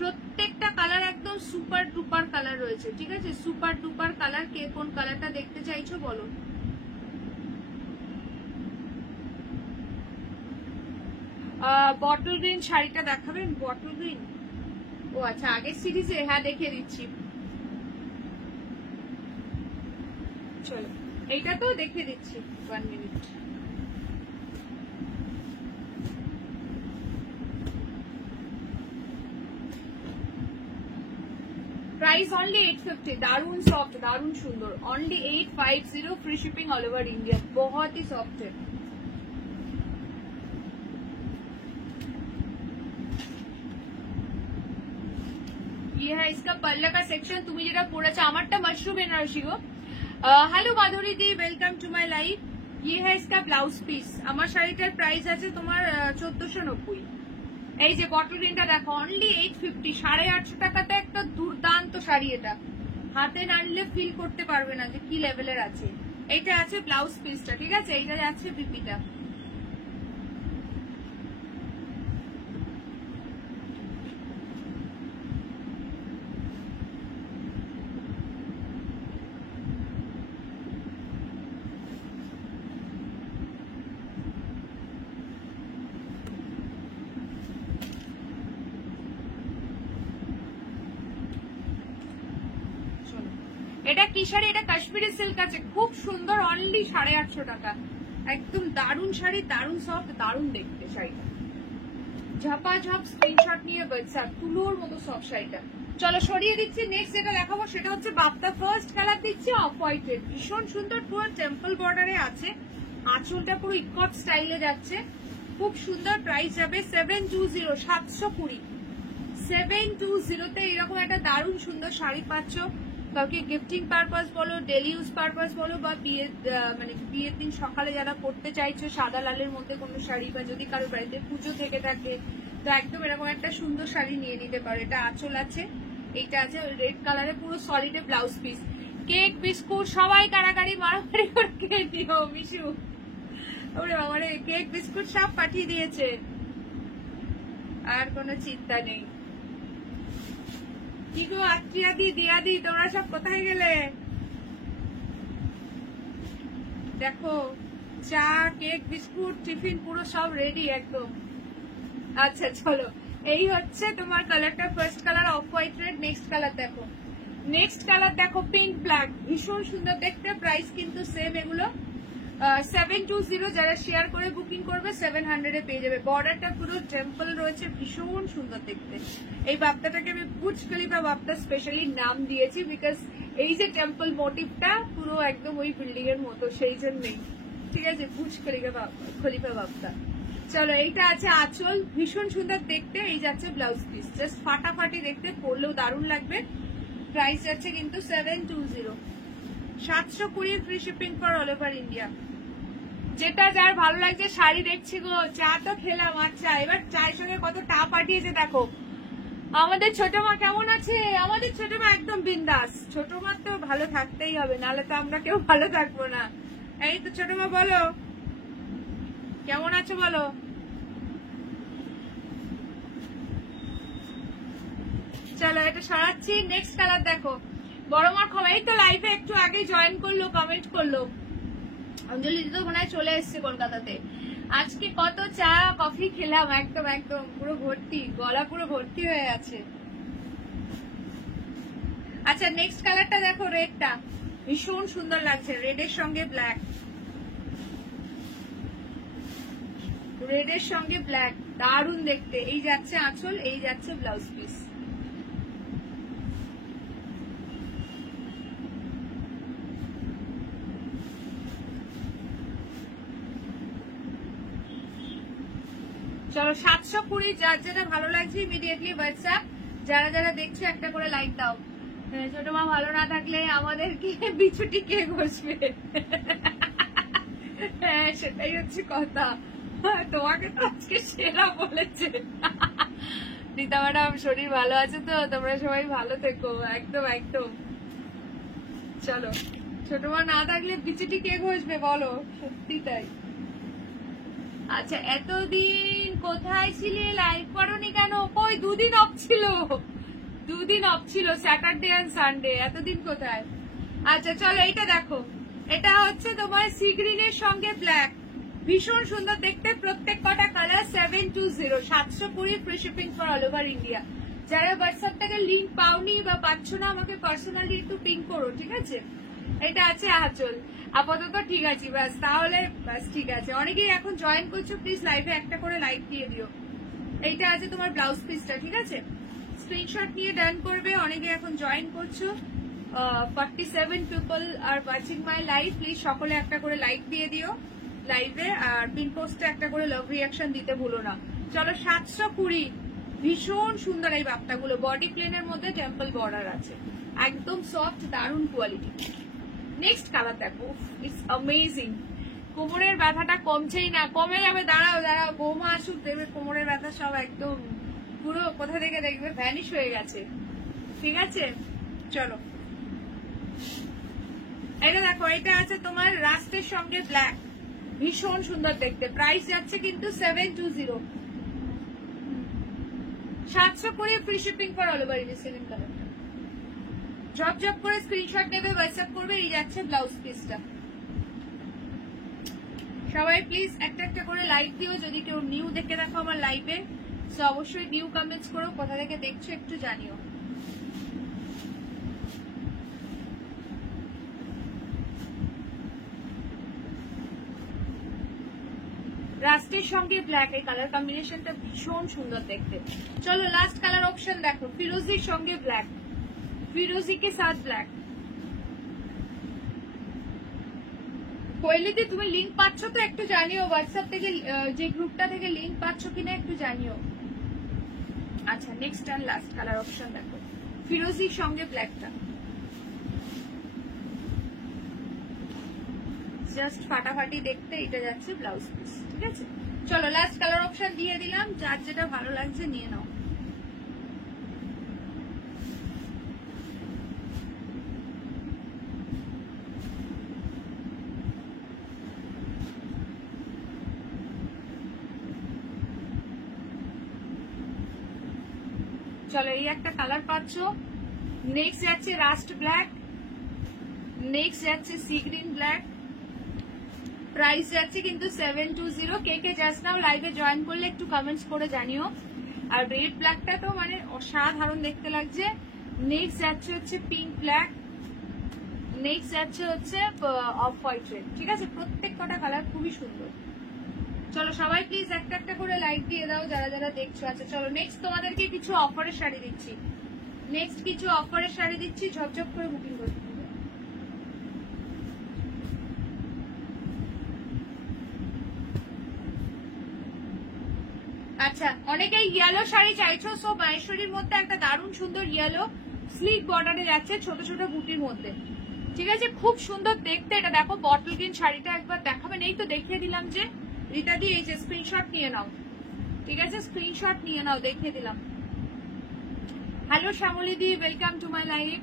প্রত্যেকটা কালার একদম সুপার ডুপার কালার রয়েছে, ঠিক আছে? Super duper colour. কে কোন কালারটা দেখতে চাইছো বলো। বটল গ্রিন শাড়িটা দেখাবেন? বটল গ্রিন, ও আচ্ছা আগের সিরিজে, হ্যাঁ দেখিয়ে দিচ্ছি। চলো এইটা তো দেখিয়ে দিচ্ছি, 1 মিনিট। প্রাইস অনলি 850, দারুন সফট, দারুন সুন্দর, only 850, free shipping all over India, बहुत ही सॉफ्ट है। ये है इसका पल्ला का सेक्शन। তুমি যেটা পড়েছো আমারটা মাশরুম এনার্জি গো। Hello Madhuri di, welcome to my life. ये है इसका ब्लाउज পিস। আমার শাড়িটার প্রাইস আছে তোমার 1490। এই যে বটল গ্রিনটা দেখো, অনলি 850, 850 টাকাতে একটা দুর্দান্ত শাড়ি। এটা হাতে না নিলে ফিল করতে পারবে না যে কি লেভেলের আছে। এইটা আছে ব্লাউজ পিসটা, ঠিক আছে? এইটা যাচ্ছে বিপিটা। এটা কি শাড়ি? এটা কাশ্মীরি সিল্ক আছে, খুব সুন্দর, অনলি 850 টাকা। একদম দারুন শাড়ি, দারুন সফট, দারুন দেখতে শাড়িটা। ঝাপাঝাপ স্ক্রিনশট নিয়ে হোয়াটসঅ্যাপ, তুলোর মতো সফট শাড়িটা। চলো সরিয়ে দিচ্ছি। নেক্সট যেটা দেখাবো সেটা হচ্ছে বাপ্তা ফার্স্ট কালার দিচ্ছি, অফ হোয়াইটের, ভীষণ সুন্দর, পুরো টেম্পল বর্ডারে আছে, আঁচলটা পুরো ইকট স্টাইলে যাচ্ছে, খুব সুন্দর। প্রাইস যাবে 720, 720। 720 তে এরকম একটা দারুণ সুন্দর শাড়ি পাচ্ছ। কাউকে গিফটিং পারপাস বলো, ডেলি ইউজ পারপাস বলো, বা বিয়ের দিন সকালে যারা পড়তে চাইছো সাদা লালের মধ্যে কোনো শাড়ি, বা যদি কারো বাড়িতে পুজো থেকে থাকে তো একদম এরকম একটা সুন্দর শাড়ি নিয়ে নিতে পারো। এটা আঁচল আছে, এইটা আছে রেড কালারে পুরো সলিডে ব্লাউজ পিস। কেক বিস্কুট সবাই কারাকারি মারামারি করে খেয়ে দিও মিশু। ওরে বাবারে, কেক বিস্কুট সব পাঠিয়ে দিয়েছে, আর কোনো চিন্তা নেই। কি গো আত্রিয়াদি দিয়াদি, তোমরা সব কোথায় গেলে? দেখো চা, কেক, বিস্কুট, টিফিন পুরো সব রেডি একদম। আচ্ছা চলো, এই হচ্ছে তোমার কালারটা, first colour off white red. Next colour দেখো, নেক্সট কালার দেখো পিঙ্ক ব্ল্যাক, ভীষণ সুন্দর দেখতে। প্রাইস কিন্তু সেম, এগুলো 720। যারা শেয়ার করে বুকিং করবে 700 পেয়ে যাবে। বর্ডারটা পুরো টেম্পল রয়েছে, ভীষণ সুন্দর দেখতে। এই বাপ্তাটাকে আমি বুর্জ খলিফা বাপ্তা স্পেশালি নাম দিয়েছি, বিকজ এই যে টেম্পল মোটিভটা পুরো একদম ওই বিল্ডিং এর মতো, সেই জন্যই। ঠিক আছে, বুর্জ খলিফা বাপ্তা। চলো, এইটা আছে আঁচল, ভীষণ সুন্দর দেখতে। এই যাচ্ছে ব্লাউজ পিস, জাস্ট ফাটাফাটি দেখতে, পরলেও দারুণ লাগবে। প্রাইস যাচ্ছে কিন্তু 720, 720 free shipping for all over India. যেটা যার ভালো লাগছে। শাড়ি দেখছি গো, চা তো খেলাম। আচ্ছা, এবার চায়ের সঙ্গে কত টা পাঠিয়েছে দেখো। আমাদের ছোট মা কেমন আছে? আমাদের ছোট মা একদম বিন্দাস। ছোট মা তো ভালো থাকতেই হবে, নাহলে তো আমরা কেউ ভালো থাকবো না। এই তো ছোট মা, বলো কেমন আছো বলো। চলো এটা সরাচ্ছি। নেক্সট কালার দেখো, বড় মার খবর। এই তো লাইভে একটু আগে জয়েন করলো, কমেন্ট করলো। অঞ্জলি দিদি তো মনে হয় চলে এসছে কলকাতাতে। আজকে কত চা কফি খেলাম, একদম একদম পুরো ভর্তি, গলা পুরো ভর্তি হয়ে আছে। আচ্ছা, নেক্সট কালারটা দেখো, রেডটা ভীষণ সুন্দর লাগছে, রেডের সঙ্গে ব্ল্যাক, রেডের সঙ্গে ব্ল্যাক, দারুণ দেখতে। এই যাচ্ছে আঁচল, এই যাচ্ছে ব্লাউজ পিস। চলো 720, যার যেটা ভালো লাগছে ইমিডিয়েটলি হোয়াটসঅ্যাপ। যারা যারা দেখছে একটা করে লাইক দাও। ছোট মা ভালো না থাকলে আমাদেরকে বিছুটি কে ঘষবে? হ্যাঁ, সেটাই হচ্ছে কথা। তোমাকে তো আজকে সেরা বলেছে। রীতা ম্যাডাম শরীর ভালো আছে তো? তোমরা সবাই ভালো থেকো, একদম একদম। চলো, ছোট মা না থাকলে বিছুটি কে ঘষবে বলো? সত্যি তাই। আচ্ছা, এতদিন কোথায় ছিলে? লাইভ করোনি কেন? কই, দুদিন অফ ছিল, দুদিন অফ ছিল, স্যাটারডে আর সানডে। এতদিন কোথায়? আচ্ছা চলো, এইটা দেখো, এটা হচ্ছে তোমার সি গ্রিনের সঙ্গে ব্ল্যাক, ভীষণ সুন্দর দেখতে। প্রত্যেক কটা colour 720, 720 free shipping for all over India. যারা হোয়াটসঅ্যাপ থেকে লিঙ্ক পাওনি বা পাচ্ছ না, আমাকে পার্সোনালি একটু পিং করো, ঠিক আছে? এটা আছে আঁচল। আপাতত ঠিক আছে, ব্যাস, তাহলে ব্যাস ঠিক আছে। অনেকেই এখন জয়েন করছো, প্লিজ লাইভে একটা করে লাইক দিয়ে দিও। এইটা আছে তোমার ব্লাউজ পিসটা, ঠিক আছে? স্ক্রিনশট নিয়ে ডান করবে। অনেকে এখন জয়েন করছো, 47 people are watching my live. Please সকলে একটা করে লাইক দিয়ে দিও লাইভে, আর পিন পোস্টে একটা করে লাভ রিয়াকশন দিতে ভুলো না। চলো 720, ভীষণ সুন্দর এই বাপ্তাগুলো। বডি প্লেনের মধ্যে টেম্পল বর্ডার আছে, একদম সফট, দারুণ কোয়ালিটি। নেক্সট কালার দেখো, ইটস অ্যামেজিং। কোমরের ব্যথাটা কমছেই না, কমে যাবে। দাঁড়াও দাঁড়াও, বৌমা আসুক, দেবে কোমরের ব্যথা সব একদম পুরো কোথা থেকে দেখবে ভ্যানিশ হয়ে গেছে, ঠিক আছে? চলো, এটা দেখো, এটা আছে তোমার রাস্টের সঙ্গে ব্ল্যাক, ভীষণ সুন্দর দেখতে। প্রাইস যাচ্ছে কিন্তু 720, 720 free shipping for all over India. Second কালারটা ঝপঝপ করে স্ক্রিনশট নেবে, হোয়াটসঅ্যাপ করবে। এই যাচ্ছে ব্লাউজ পিসটা। সবাই প্লিজ একটা একটা করে লাইক দিও। যদি কেউ নিউ দেখে দেখো আমার লাইভে, তো অবশ্যই নিউ কমেন্টস করো, কোথা থেকে দেখছো একটু জানিও। রাস্টের সঙ্গে ব্ল্যাক, এই কালার কম্বিনেশনটা ভীষণ সুন্দর দেখতে। চলো লাস্ট কালার অপশন দেখো, ফিরোজির সঙ্গে ব্ল্যাক, ফিরোজি কে সাথ ব্ল্যাক। কোয়েলিতে তুমি লিঙ্ক পাচ্ছ তো একটু জানিও, হোয়াটসঅ্যাপ থেকে যে গ্রুপটা থেকে লিঙ্ক পাচ্ছ কিনা একটু জানিও। আচ্ছা, next and last colour option দেখো, ফিরোজির সঙ্গে ব্ল্যাকটা। জাস্ট ফাটাফাটি দেখতে। এটা যাচ্ছে ব্লাউজ পিস, ঠিক আছে। চলো লাস্ট কালার অপশন দিয়ে দিলাম, যার যেটা ভালো লাগছে নিয়ে নাও। চলো এই একটা কালার পাচ্ছ। নেক্সট যাচ্ছে রাস্ট ব্ল্যাক, নেক্সট যাচ্ছে সি গ্রিন ব্ল্যাক। প্রাইস যাচ্ছে কিন্তু 720। কে কে জাস্ট নাও লাইভে জয়েন করলে একটু কমেন্টস করে জানিও। আর রেড ব্ল্যাকটা তো মানে অসাধারণ দেখতে লাগছে। নেক্সট যাচ্ছে হচ্ছে পিঙ্ক ব্ল্যাক, নেক্সট যাচ্ছে হচ্ছে অফ হোয়াইট রেড, ঠিক আছে। প্রত্যেক কটা কালার খুবই সুন্দর। চলো সবাই প্লিজ একটা একটা করে লাইক দিয়ে দাও যারা যারা দেখছো। আচ্ছা চলো নেক্সট তোমাদেরকে কিছু অফারের শাড়ি দিচ্ছি, নেক্সট কিছু অফারের শাড়ি দিচ্ছি, ঝপঝপ করে বুকিং করতে হবে। আচ্ছা অনেকেই ইয়েলো শাড়ি চাইছো, সো মাহেশ্বরীর মধ্যে একটা দারুণ সুন্দর ইয়েলো স্লিক বর্ডারে যাচ্ছে ছোট ছোট বুটির মধ্যে, ঠিক আছে। খুব সুন্দর দেখতে। এটা দেখো বটল গ্রিন শাড়িটা একবার দেখাবেন, এই তো দেখিয়ে দিলাম যে রিতা দি, এই যে স্ক্রিনশট নিয়ে নাও, ঠিক আছে। স্ক্রিনশট নিয়ে নাও, দেখিয়ে দিলাম। Hello Shyamali di, welcome to my live.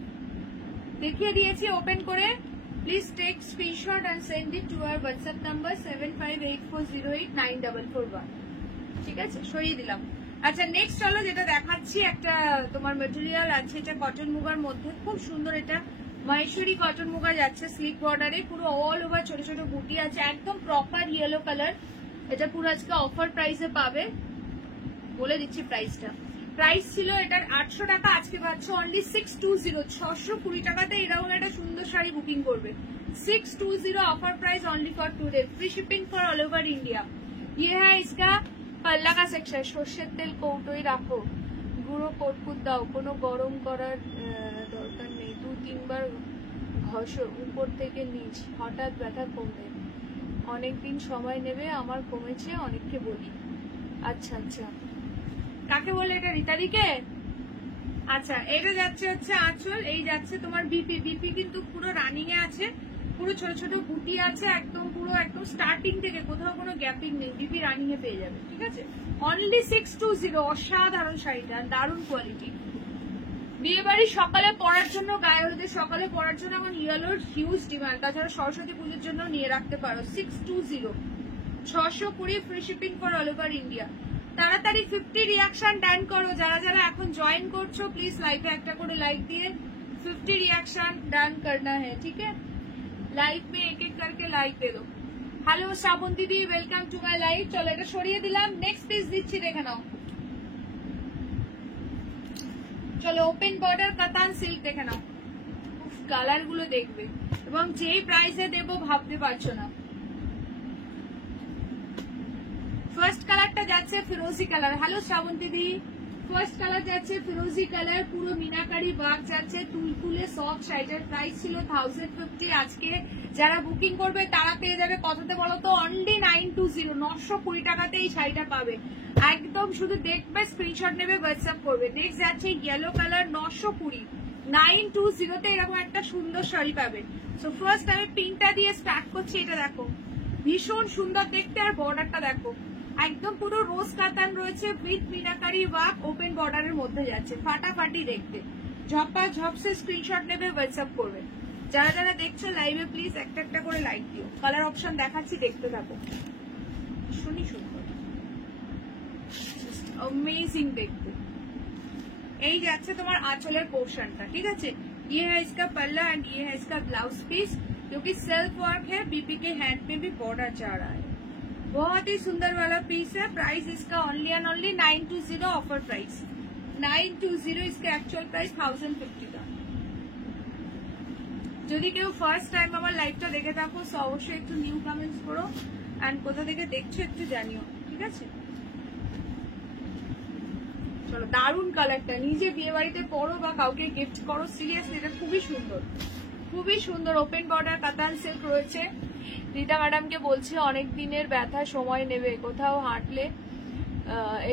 দেখিয়ে দিয়েছি ওপেন করে। Please take screenshot and send it to our WhatsApp number 7584089441, ঠিক আছে। সরিয়ে দিলাম। আচ্ছা নেক্সট চলো যেটা দেখাচ্ছি, একটা তোমার মেটেরিয়াল আছে, এটা কটন মুগার মধ্যে খুব সুন্দর। এটা মাহেশ্বরী কটন মুগা যাচ্ছে স্লিক বর্ডারে, পুরো অল ওভার ছোট ছোট বুটি আছে, একদম প্রপার ইয়েলো কালার। এটা পুরো আজকে অফার প্রাইসে পাবে, বলে দিচ্ছি প্রাইসটা। প্রাইস ছিল এটার 800 টাকা, আজকে পাচ্ছ অনলি 620। 620 টাকাতে এরকম একটা সুন্দর শাড়ি বুকিং করবে। 620 offer price only for today, free shipping for all over India. ये है इसका पल्ला का सेक्शन। সরষের তেল কৌটোই রাখো, গুঁড়ো কটকুট দাও, কোনো গরম করার দরকার নেই, 2-3 বার ঘষো উপর থেকে নিচ, হঠাৎ ব্যথা কমবে, অনেকদিন সময় নেবে, আমার কমেছে অনেককে বলি। আচ্ছা আচ্ছা, কাকে বলে এটা? রিতাদিকে। আচ্ছা এটা যাচ্ছে হচ্ছে আঁচল, এই যাচ্ছে তোমার বিপি। বিপি কিন্তু পুরো রানিং এ আছে, পুরো ছোট ছোট বুটি আছে, একদম পুরো একদম স্টার্টিং থেকে কোথাও কোনো গ্যাপিং নেই, বিপি রানিং এ পেয়ে যাবে, ঠিক আছে। অনলি 620। অসাধারণ শাড়িটা, দারুণ কোয়ালিটি। বিয়ে বাড়ির সকালে পরার জন্য, গায়ে হলুদের সকালে পরার জন্য এখন ইয়েলোর হিউজ ডিমান্ড। তাছাড়া সরস্বতী পুজোর জন্য নিয়ে রাখতে পারো। 620, 620, free shipping for all over India. তাড়াতাড়ি 50 রিয়াকশন ডান করো, যারা যারা এখন জয়েন করছো প্লিজ লাইভে একটা করে লাইক দিয়ে 50 रिएक्शन डन करना है, ठीक है। लाइव में एक एक करके लाइक दे दो। हेलो श्रावण दीदी, वेलकम टू माय लाइव। चलो এটা সরিয়ে দিলাম, নেক্সট পিস দিচ্ছি, দেখে নাও। চলো ওপেন বর্ডার কাতান সিল্ক দেখে নাও, কালার গুলো দেখবে এবং যেই প্রাইসে দেবো ভাবতে পারছো না। ফার্স্ট কালারটা যাচ্ছে ফিরোজি কালার। হ্যালো শ্রাবণ দিদি, ফার্স্ট কালার যাচ্ছে ফিরোজি কালার, পুরো মিনাকারি ওয়ার্ক যাচ্ছে, তুলতুলে সফট। শাড়িটার প্রাইস ছিল 1050। আজকে যারা বুকিং করবে তারা পেয়ে যাবে কততে বলো তো? অনলি 920, 920 টাকাতে এই শাড়িটা পাবে। একদম শুধু দেখবে, স্ক্রিনশট নেবে, হোয়াটসঅ্যাপ করবে। নেক্সট যাচ্ছে ইয়েলো কালার, 920, 920তে এরকম একটা সুন্দর শাড়ি পাবে। সো ফার্স্ট আমি পিঙ্কটা দিয়ে স্টার্ট করছি। এটা দেখো ভীষণ সুন্দর দেখতে, আর বর্ডারটা দেখো একদম পুরো রোজ কাতান রয়েছে উইথ মিনাকারি ওয়ার্ক, ওপেন বর্ডারের মধ্যে যাচ্ছে, ফাটাফাটি দেখতে। ঝপা ঝপসে স্ক্রিনশট নেবে, হোয়াটসঅ্যাপ করবে। যারা যারা দেখছো লাইভে প্লিজ একটা একটা করে লাইক দিও। কালার অপশন দেখাচ্ছি, দেখতে থাকো। শুনি সুন্দর, अमेजिंग দেখতে। এই যাচ্ছে তোমার আঁচলের পোর্শনটা, ঠিক আছে। ये है इसका पल्ला एंड ये है इसका ब्लाउज पीस, क्योंकि सेल्फ वर्क है, बीपी के हैंड में भी बॉर्डर जा रहा है। बहुत ही सुंदर वाला पीस है। प्राइस इसका only and only 920, offer price 920। इसका एक्चुअल प्राइस 1050 का। যদি কেউ ফার্স্ট টাইম আমার লাইভটা দেখে থাকো অবশ্যই একটু নিউ কমেন্টস করো, এন্ড কোথা থেকে দেখছো একটু জানিও, ঠিক আছে। চলো দারুন কালারটা, নিজে বিয়ে বাড়িতে পরো বা কাউকে গিফট করো, সিরিয়াসলি এটা খুবই সুন্দর, খুবই সুন্দর। ওপেন বর্ডার কাতান সিল্ক রয়েছে। রীতা ম্যাডামকে বলছে অনেক দিনের ব্যথা, সময় নেবে, কোথাও হাঁটলে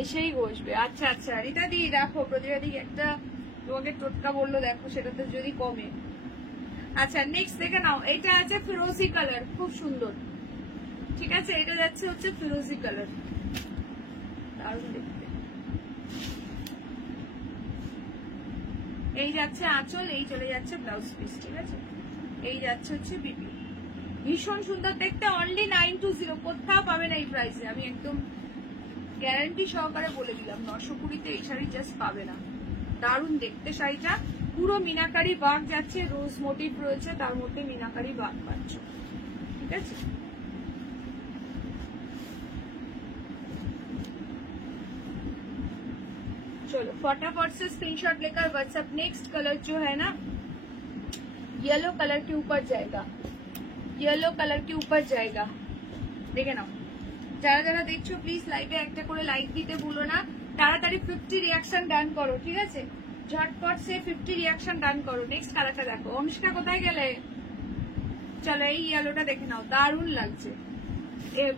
এসেই বসবে। আচ্ছা আচ্ছা রীতা দি, দেখো প্রতিটা দিক একটা তোমাকে টোটকা বললো, দেখো সেটাতে যদি কমে। আচ্ছা নেক্সট দেখে নাও, এটা আছে ফিরোজি কালার, খুব সুন্দর। ঠিক আছে, এটা যাচ্ছে হচ্ছে ফিরোজি কালার, দারুণ দেখতে। এই যাচ্ছে আঁচল, এই চলে যাচ্ছে ব্লাউজ পিস। ঠিক আছে, এই যাচ্ছে হচ্ছে বিপি, ভীষণ সুন্দর দেখতে। অনলি 920, কোথাও পাবে না এই প্রাইসে, আমি একদম গ্যারান্টি সহকারে বলে দিলাম। 920-তে এই শাড়ি জাস্ট পাবে না। দারুণ দেখতে শাড়িটা, পুরো মিনাকারি ওয়ার্ক যাচ্ছে, রোজ মোটিভ রয়েছে, তার মধ্যে মিনাকারি ওয়ার্ক পাচ্ছ। ঠিক আছে, चलो फटाफट से स्क्रीनशॉट लेकर व्हाट्सएप। नेक्स्ट कलर जो है ना येलो कलर के ऊपर जाएगा, येलो कलर के ऊपर जाएगा। देखे नाओ, যারা যারা দেখছো প্লিজ লাইভে একটা করে লাইক দিতে ভুলো না। তাড়াতাড়ি 50 রিয়াকশন ডান করো। ঠিক আছে, ঝটপট সে 50 রিয়াকশন ডান করো। নেক্সট কালারটা দেখো। অনুষ্কা কোথায় গেলে? চলো এই ইয়েলোটা দেখে নাও, দারুণ লাগছে।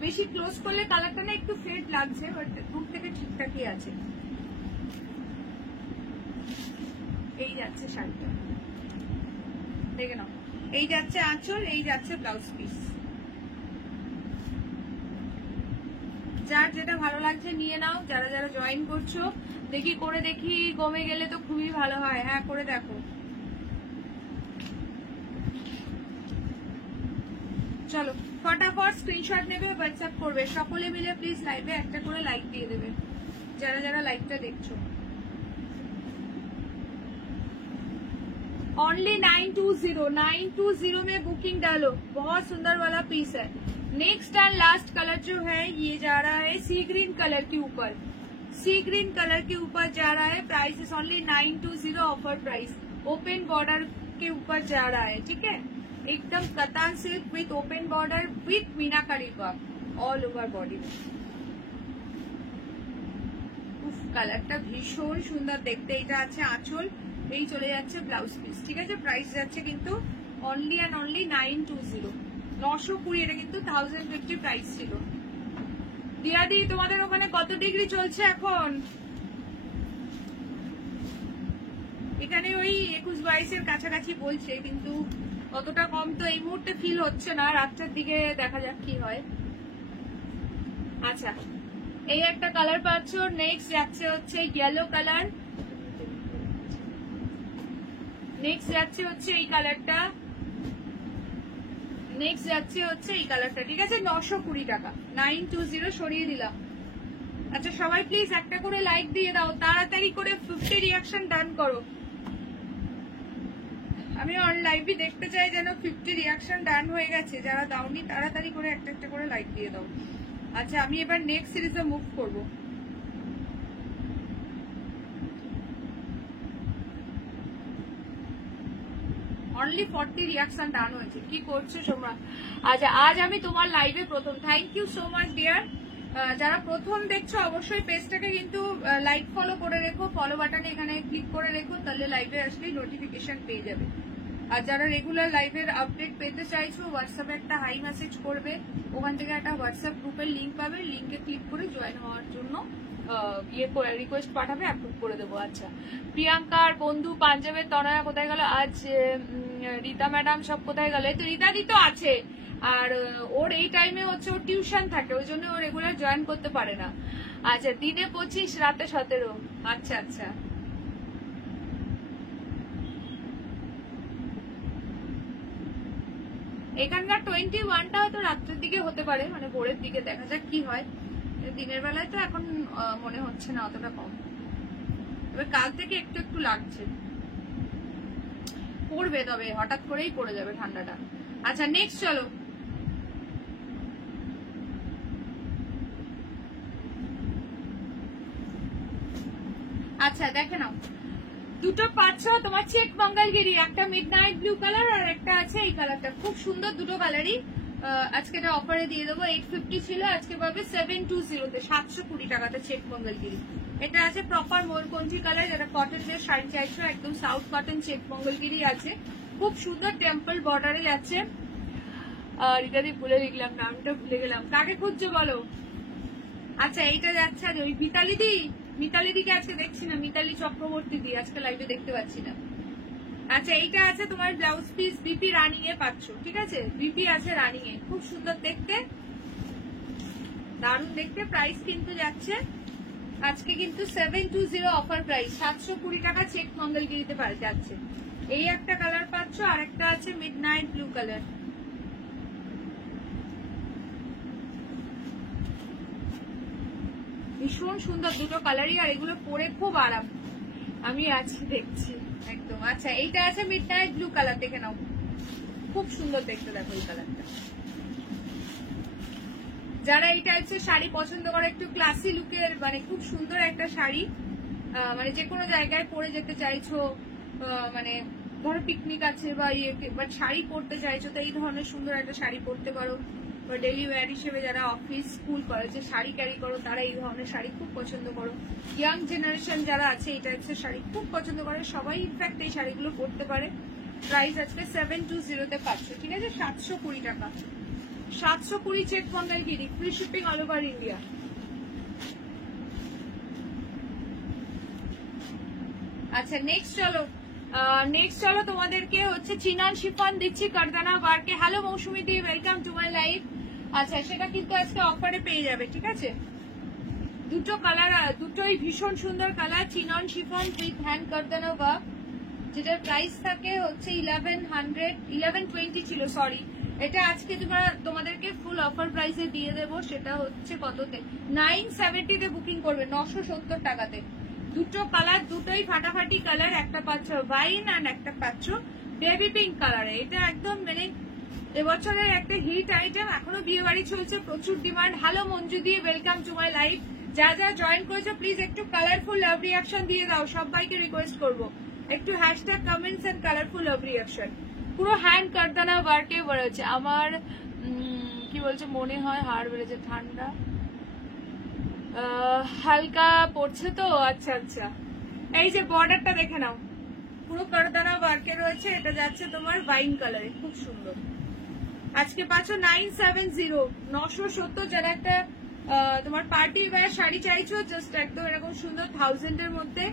বেশি ক্লোজ করলে কালারটা না একটু ফেড লাগছে, বাট দূর থেকে ঠিকঠাকই আছে। এই যাচ্ছে শাড়িটা, দেখে নাও। এই যাচ্ছে আঁচল, এই যাচ্ছে ব্লাউজ পিস। যার যেটা ভালো লাগছে নিয়ে নাও। যারা যারা জয়েন করছো দেখি করে দেখি, কমে গেলে তো খুবই ভালো হয়। হ্যাঁ করে দেখো। চলো ফটাফট স্ক্রিনশট নেবে, হোয়াটসঅ্যাপ করবে। সকলে মিলে প্লিজ লাইভে একটা করে লাইক দিয়ে দেবে যারা যারা লাইভটা দেখছো। ओनली 920 में बुकिंग डालो। बहुत सुंदर वाला पीस है। नेक्स्ट एंड लास्ट कलर जो है ये जा रहा है सी ग्रीन कलर के ऊपर, सी ग्रीन कलर के ऊपर जा रहा है। Price is only 920 offer price. Open border के ऊपर जा रहा है। ठीक है, एकदम katan silk with open border with meenakari work all over body में। কালারটা ভীষণ সুন্দর দেখতে। এটা আছে আঁচল, এই চলে যাচ্ছে ব্লাউজ পিস। ঠিক আছে, প্রাইস যাচ্ছে কিন্তু অনলি অ্যান্ড অনলি 920, 920। এটা কিন্তু 1050 প্রাইস ছিল। দিয়াদি তোমাদের ওখানে কত ডিগ্রি চলছে এখন? এখানে ওই 21-22-এর কাছাকাছি বলছে, কিন্তু অতটা কম তো এই মুহূর্তে ফিল হচ্ছে না। রাত্রের দিকে দেখা যাক কি হয়। আচ্ছা, এই একটা কালার পাচ্ছ। নেক্সট যাচ্ছে হচ্ছে ইয়েলো কালার, নেক্সট যাচ্ছে হচ্ছে এই কালারটা, নেক্সট যাচ্ছে হচ্ছে এই কালারটা। ঠিক আছে, 920 টাকা, 920 সরিয়ে দিলাম। আচ্ছা সবাই প্লিজ একটা করে লাইক দিয়ে দাও, তাড়াতাড়ি করে 50 রিয়াকশন ডান করো। আমি অন লাইভে দেখতে চাই যেন 50 রিয়াকশন ডান হয়ে গেছে। যারা দাওনি তাড়াতাড়ি করে একটা একটা করে লাইক দিয়ে দাও। আচ্ছা আমি এবার নেক্সট সিরিজে মুভ করব। অনলি 40 রিয়াকশন ডান হয়েছে। কি করছো তোমরা? আচ্ছা আজ আমি তোমার লাইভে প্রথম। Thank you so much dear. যারা প্রথম দেখছো অবশ্যই পেজটাকে কিন্তু লাইক ফলো করে রেখো, ফলো বাটনে এখানে ক্লিক করে রেখো, তাহলে লাইভে আসলেই নোটিফিকেশন পেয়ে যাবে। আর যারা রেগুলার লাইভের আপডেট পেতে চাইছো হোয়াটসঅ্যাপে একটা হাই মেসেজ করবে, ওখান থেকে একটা হোয়াটসঅ্যাপ গ্রুপের লিঙ্ক পাবে, লিঙ্কে ক্লিক করে জয়েন হওয়ার জন্য রিকোয়েস্ট পাঠাবে, অ্যাপ্রুভ করে দেবো। আচ্ছা প্রিয়াঙ্কার বন্ধু পাঞ্জাবের তনয়া কোথায় গেল? আজ রীতা ম্যাডাম সব কোথায় গেল? এই তো রীতাদি তো আছে, আর ওর এই টাইমে হচ্ছে ওর টিউশন থাকে, ওই জন্য ও রেগুলার জয়েন করতে পারে না। আচ্ছা দিনে 25 রাতে 17। আচ্ছা আচ্ছা এখানকার 21টা হয়তো রাত্রের দিকে হতে পারে, মানে ভোরের দিকে, দেখা যাক কি হয়। দিনের বেলায় তো এখন মনে হচ্ছে না অতটা কম, তবে কাল থেকে একটু একটু লাগছে, পড়বে, তবে হঠাৎ করেই পড়ে যাবে ঠান্ডাটা। আচ্ছা নেক্সট চলো। আচ্ছা দেখে নাও, দুটো পাচ্ছ তোমার চেক মঙ্গলগিরি, একটা মিড নাইট ব্লু কালার আর একটা আছে এই কালারটা। খুব সুন্দর দুটো কালারই। আজকে এটা অফারে দিয়ে দেবো। 850 ছিল, আজকে পাবে 720-তে, 720 টাকাতে চেক মঙ্গলগিরি। এটা আছে প্রপার ময়ূরকণ্ঠী কালার, যেটা কটন দিয়ে শাড়ি চাইছো, একদম সাউথ কটন চেক মঙ্গলগিরি আছে। খুব সুন্দর টেম্পল বর্ডারে যাচ্ছে। রিতাদি ভুলে লিখলাম, নামটা ভুলে গেলাম, কাকে খুঁজছো বলো? আচ্ছা এইটা যাচ্ছে ওই মিতালি দিকে আজকে দেখছি না, মিতালি চক্রবর্তী দি আজকে লাইভে দেখতে পাচ্ছি না। আচ্ছা এইটা আছে তোমার ব্লাউজ পিস বিপি রানিং এ পাচ্ছ, ঠিক আছে, বিপি আছে রানিং এ, খুব সুন্দর দেখতে, দারুণ দেখতে। প্রাইস কিন্তু যাচ্ছে আজকে কিন্তু 720 অফার প্রাইস, 720 টাকা চেক মঙ্গলগিরিতে পাওয়া যাচ্ছে। এই একটা কালার পাচ্ছ, আর একটা আছে মিডনাইট ব্লু কালার। ভীষণ সুন্দর দুটো কালারই, আর এগুলো পরে খুব আরাম, আমি আজকে দেখছি একদম। আচ্ছা এইটা আছে মিডনাইট ব্লু কালার, দেখে নাও, খুব সুন্দর দেখতে, দেখো এই কালারটা। যারা এই টাইপসের শাড়ি পছন্দ করে, একটু ক্লাসি লুকের, মানে খুব সুন্দর একটা শাড়ি, মানে যে কোনো জায়গায় পরে যেতে চাইছো, মানে ধরো পিকনিক আছে বা ইয়ে, বাট শাড়ি পরতে চাইছো, তো এই ধরনের সুন্দর একটা শাড়ি পরতে পারো। বা ডেলি ওয়্যার হিসেবে যারা অফিস স্কুল কলেজে শাড়ি ক্যারি করো, তারা এই ধরনের শাড়ি খুব পছন্দ করো। ইয়াং জেনারেশন যারা আছে এই টাইপসের শাড়ি খুব পছন্দ করে, সবাই ইনফ্যাক্ট এই শাড়িগুলো পরতে পারে। প্রাইস আজকে 720 পাচ্ছ, ঠিক আছে, 720 টাকা, 720 check Mangalagiri, free shipping all over India. আচ্ছা নেক্সট চলো তোমাদেরকে হচ্ছে চিনান শিফন দিচ্ছি কারদানা ওয়ার্কে। Hello Mousumi di, welcome to my live. আচ্ছা সেটা কিন্তু আজকে অফারে পেয়ে যাবে, ঠিক আছে, দুটো কালার, দুটোই ভীষণ সুন্দর colour, chinon chiffon with hand kardana work, যেটার প্রাইস থাকে হচ্ছে 1120 ছিল, সরি, এটা আজকে তোমাদেরকে ফুল অফার প্রাইসে দিয়ে দেবো। সেটা হচ্ছে কততে, 970 তে বুকিং করবে, 970 টাকাতে। দুটো কালার, দুটোই ফাটাফাটি কালার, একটা পাচ্ছ ওয়াইন আর একটা পাচ্ছ বেবি পিঙ্ক কালারে। এটা একদম মানে এবছরের একটা হিট আইটেম, এখনো বিয়ে বাড়ি চলছে, প্রচুর ডিমান্ড। হ্যালো মঞ্জু দিয়ে, ওয়েলকাম টু মাই লাইভ। যা যা জয়েন করেছো প্লিজ একটু কালারফুল লাভ রিয়াকশন দিয়ে দাও, সবাইকে রিকোয়েস্ট করবো একটু hashtag comments and colourful love reaction. পুরো হ্যান্ড কারদানা ওয়ার্কে বেরোচ্ছে। আমার কি বলছে, মনে হয় হাড় বেড়েছে, ঠান্ডা হালকা পড়ছে তো। আচ্ছা আচ্ছা, এই যে বর্ডারটা দেখে নাও, পুরো কারদানা ওয়ার্কে রয়েছে, এটা যাচ্ছে তোমার ওয়াইন কালারে, খুব সুন্দর। আজকে পাচ্ছ 970, 970। যারা একটা তোমার পার্টি ওয়্যার শাড়ি চাইছো, জাস্ট একদম এরকম সুন্দর 1000 এর মধ্যে,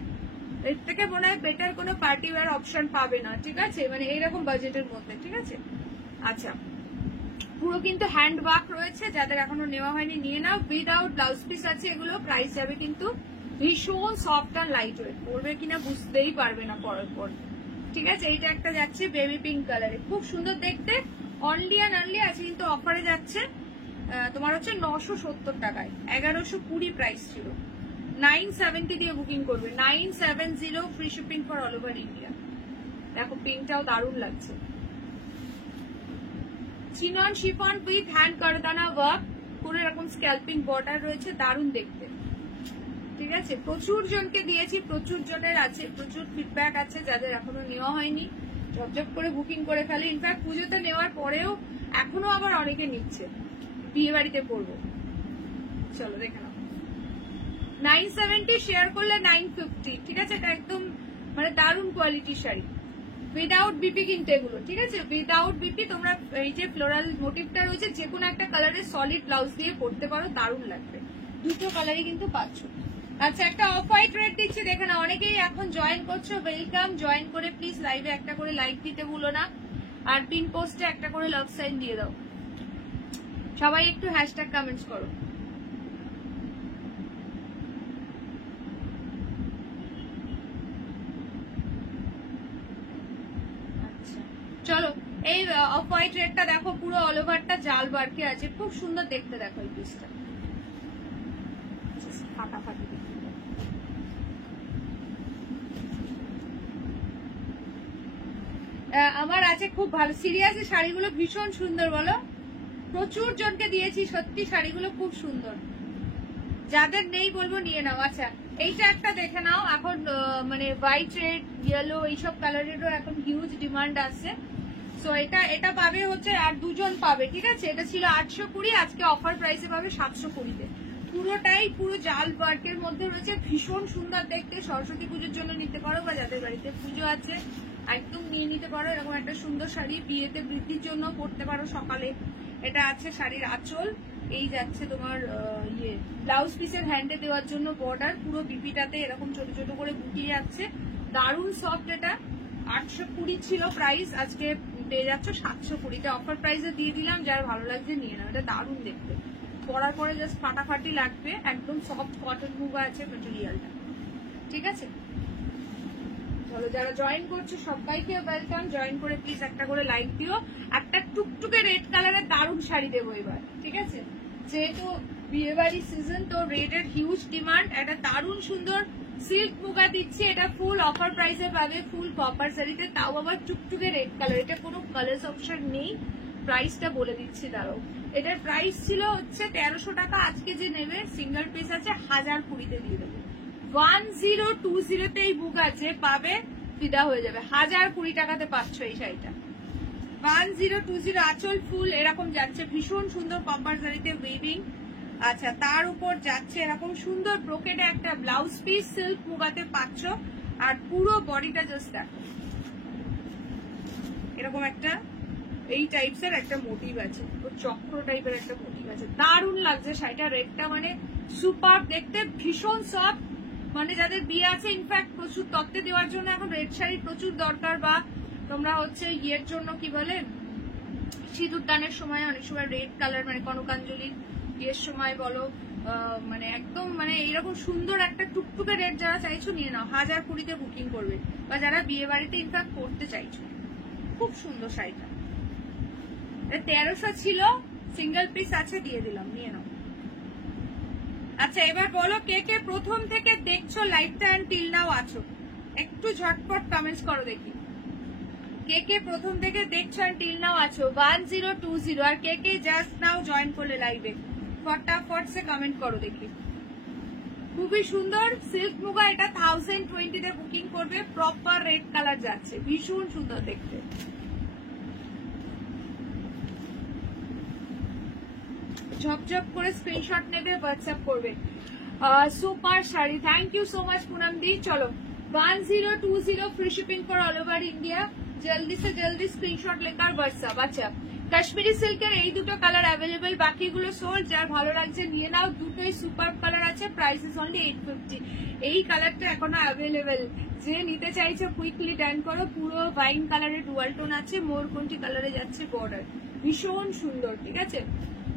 এর থেকে মনে হয় বেটার কোনো পার্টি ওয়্যার অপশন পাবে না, ঠিক আছে, মানে এইরকম বাজেটের মধ্যে, ঠিক আছে। আচ্ছা পুরো কিন্তু হ্যান্ড ওয়ার্ক রয়েছে, যাদের এখনো নেওয়া হয়নি নিয়ে নাও। উইদাউট ব্লাউজ পিস আছে এগুলো, প্রাইস যাবে কিন্তু ভীষণ সফট আর লাইট ওয়েট, পরবে কিনা বুঝতেই পারবে না পরার পর, ঠিক আছে। এইটা একটা যাচ্ছে বেবি পিঙ্ক কালারে, খুব সুন্দর দেখতে, অনলি অ্যান্ড অনলি আছে কিন্তু অফারে যাচ্ছে তোমার হচ্ছে 970 টাকায়, 1120 প্রাইস ছিল, 970 দিয়ে বুকিং করবে, 970, free shipping for all over India. দেখো পিঙ্কটাও দারুণ লাগছে, chinon chiffon with hand kardana work, পুরো এরকম স্ক্যাল্পিং বর্ডার রয়েছে, দারুণ দেখতে, ঠিক আছে। প্রচুর জনকে দিয়েছি, প্রচুর জনের আছে, প্রচুর ফিডব্যাক আছে, যাদের এখনো নেওয়া হয়নি ঝপঝপ করে বুকিং করে ফেলে। ইনফ্যাক্ট পুজোতে নেওয়ার পরেও এখনো আবার অনেকে নিচ্ছে, বিয়ে বাড়িতে পরবো। চলো দেখে নাও, 970 শেয়ার করলে 950, ঠিক আছে। এটা একদম মানে দারুণ কোয়ালিটির শাড়ি, উইদাউট বিপি কিন্তু এগুলো, ঠিক আছে, উইদাউট বিপি। তোমরা এই যে ফ্লোরাল মোটিভটা রয়েছে, যে কোনো একটা কালারের সলিড ব্লাউজ দিয়ে পরতে পারো, দারুণ লাগবে। দুটো কালারই কিন্তু পাচ্ছ। আচ্ছা একটা অফ হোয়াইট রেড দিচ্ছি, দেখে না, অনেকেই এখন জয়েন করছো, ওয়েলকাম। জয়েন করে প্লিজ লাইভে একটা করে লাইক দিতে ভুলো না, আর পিন পোস্টে একটা করে লাভ সাইন দিয়ে দাও। সবাই একটু হ্যাশট্যাগ কমেন্টস করো। চলো এই অফ হোয়াইট রেডটা দেখো, পুরো অল ওভারটা জাল ওয়ার্কে আছে, খুব সুন্দর দেখতে, দেখো এই পিসটা ফাটাফাটি। আমার আছে খুব ভালো, সিরিয়াসলি শাড়িগুলো ভীষণ সুন্দর, বলো, প্রচুর জনকে দিয়েছি, সত্যি শাড়িগুলো খুব সুন্দর, যাদের নেই বলবো নিয়ে নাও। আচ্ছা এইটা একটা দেখে নাও, এখন মানে হোয়াইট রেড ইয়েলো এইসব কালারেরও এখন হিউজ ডিমান্ড আছে। সো এটা পাবে হচ্ছে, আর দুজন পাবে, ঠিক আছে। এটা ছিল 820, আজকে অফার প্রাইসে পাবে 720-তে। পুরোটাই পুরো জাল ওয়ার্কের মধ্যে রয়েছে, ভীষণ সুন্দর দেখতে। সরস্বতী পুজোর জন্য নিতে পারো, বা যাদের বাড়িতে পুজো আছে একদম নিয়ে নিতে পারো। এরকম একটা সুন্দর শাড়ি বিয়েতে বৃদ্ধির জন্য পরতে পারো সকালে। এটা আছে শাড়ির আঁচল, এই যাচ্ছে তোমার ইয়ে ব্লাউজ পিসের হ্যান্ডে দেওয়ার জন্য বর্ডার, পুরো বিপিটাতে এরকম ছোট ছোট করে বুটিয়ে যাচ্ছে, দারুণ সফট এটা। 820 ছিল প্রাইস, আজকে পেয়ে যাচ্ছ 720। অফার প্রাইসে দিয়ে দিলাম, যার ভালো লাগছে নিয়ে নাও। এটা দারুণ দেখতে, পরার পরে জাস্ট ফাটাফাটি লাগবে, একদম সফট কটন মুগা আছে মেটেরিয়ালটা, ঠিক আছে। চলো যারা জয়েন করছো সবাইকে ওয়েলকাম, জয়েন করে প্লিজ একটা করে লাইক দিও। একটা টুকটুকে রেড কালারের দারুণ শাড়ি দেবো এবার, ঠিক আছে। যেহেতু বিয়ে বাড়ি সিজন, তো রেডের হিউজ ডিমান্ড। একটা দারুণ সুন্দর সিল্ক মুগা দিচ্ছি, এটা ফুল অফার প্রাইসে পাবে, ফুল কপার শাড়িতে, তাও আবার টুকটুকে রেড কালার। এটা কোনো কালার অপশন নেই, প্রাইসটা বলে দিচ্ছি দাঁড়াও। এটার প্রাইস ছিল হচ্ছে 1300 টাকা, আজকে যে নেবে সিঙ্গেল পিস আছে 1020-তে দিয়ে দেবে। 1020-তে এই বুক আছে পাবে, ফিদা হয়ে যাবে। 1020 টাকাতে পাচ্ছ এই শাড়িটা। 1020 আঁচল ফুল এরকম যাচ্ছে, ভীষণ সুন্দর কপার শাড়িতে উইভিং। আচ্ছা, তার উপর যাচ্ছে এরকম সুন্দর ব্রোকেডে একটা ব্লাউজ পিস, সিল্ক মুগাতে পাচ্ছ। আর পুরো বডিটা জাস্ট দেখো, এরকম একটা এই টাইপসের একটা মোটিভ আছে, চক্র টাইপের একটা মোটিভ আছে, দারুণ লাগছে শাড়িটা। রেডটা মানে সুপার দেখতে, ভীষণ সফট। মানে যাদের বিয়ে আছে, ইনফ্যাক্ট প্রচুর তত্ত্বে দেওয়ার জন্য এখন রেড শাড়ি প্রচুর দরকার, বা তোমরা হচ্ছে ইয়ের জন্য কি বলে সিঁদুর দানের সময় অনেক সময় রেড কালার, মানে কনকাঞ্জলির বিয়ের সময় বলো, মানে একদম মানে এইরকম সুন্দর একটা টুকটুকে রেড যারা চাইছো নিয়ে নাও। 1020-তে বুকিং করবে, বা যারা বিয়ে বাড়িতে ইনফ্যাক্ট করতে চাইছো। খুব সুন্দর শাড়িটা, 1300 ছিল, সিঙ্গেল পিস আছে, দিয়ে দিলাম, নিয়ে নাও। আচ্ছা, এবার বলো কে কে প্রথম থেকে দেখছো লাইভটা এন্ড টিল নাও আছো, একটু ঝটপট কমেন্টস করো দেখি। কে কে প্রথম থেকে দেখছো এন্ড টিল নাও আছো 1020, আর কে কে জাস্ট নাও জয়েন করলে লাইভে, ফটাফট সে কমেন্ট করো দেখি। খুবই সুন্দর সিল্ক মুগা, এটা 1020-তে বুকিং করবে, প্রপার রেড কালার যাচ্ছে, ভীষণ সুন্দর দেখতে। ঝপঝপ করে স্ক্রিনশট নেবে, হোয়াটসঅ্যাপ করবে। Super sari, thank you so much Poonam di. চলো 1020 free shipping for all over India, जल्दी से जल्दी स्क्रीनशॉट लेकर व्हाट्सঅ্যাপ। আচ্ছা, কাশ্মীরি সিল্কের এই দুটো কালার অ্যাভেলেবেল, বাকিগুলো সোল্ড। যার ভালো লাগছে নিয়ে নাও, দুটোই সুপার কালার আছে, প্রাইস ইজ অনলি 850। এই কালারটা এখনো অ্যাভেলেবেল, যে নিতে চাইছো কুইকলি ডান করো। পুরো ওয়াইন কালারের ডুয়াল টোন আছে, মোরকন্টি কালারে যাচ্ছে বর্ডার, ভীষণ সুন্দর, ঠিক আছে।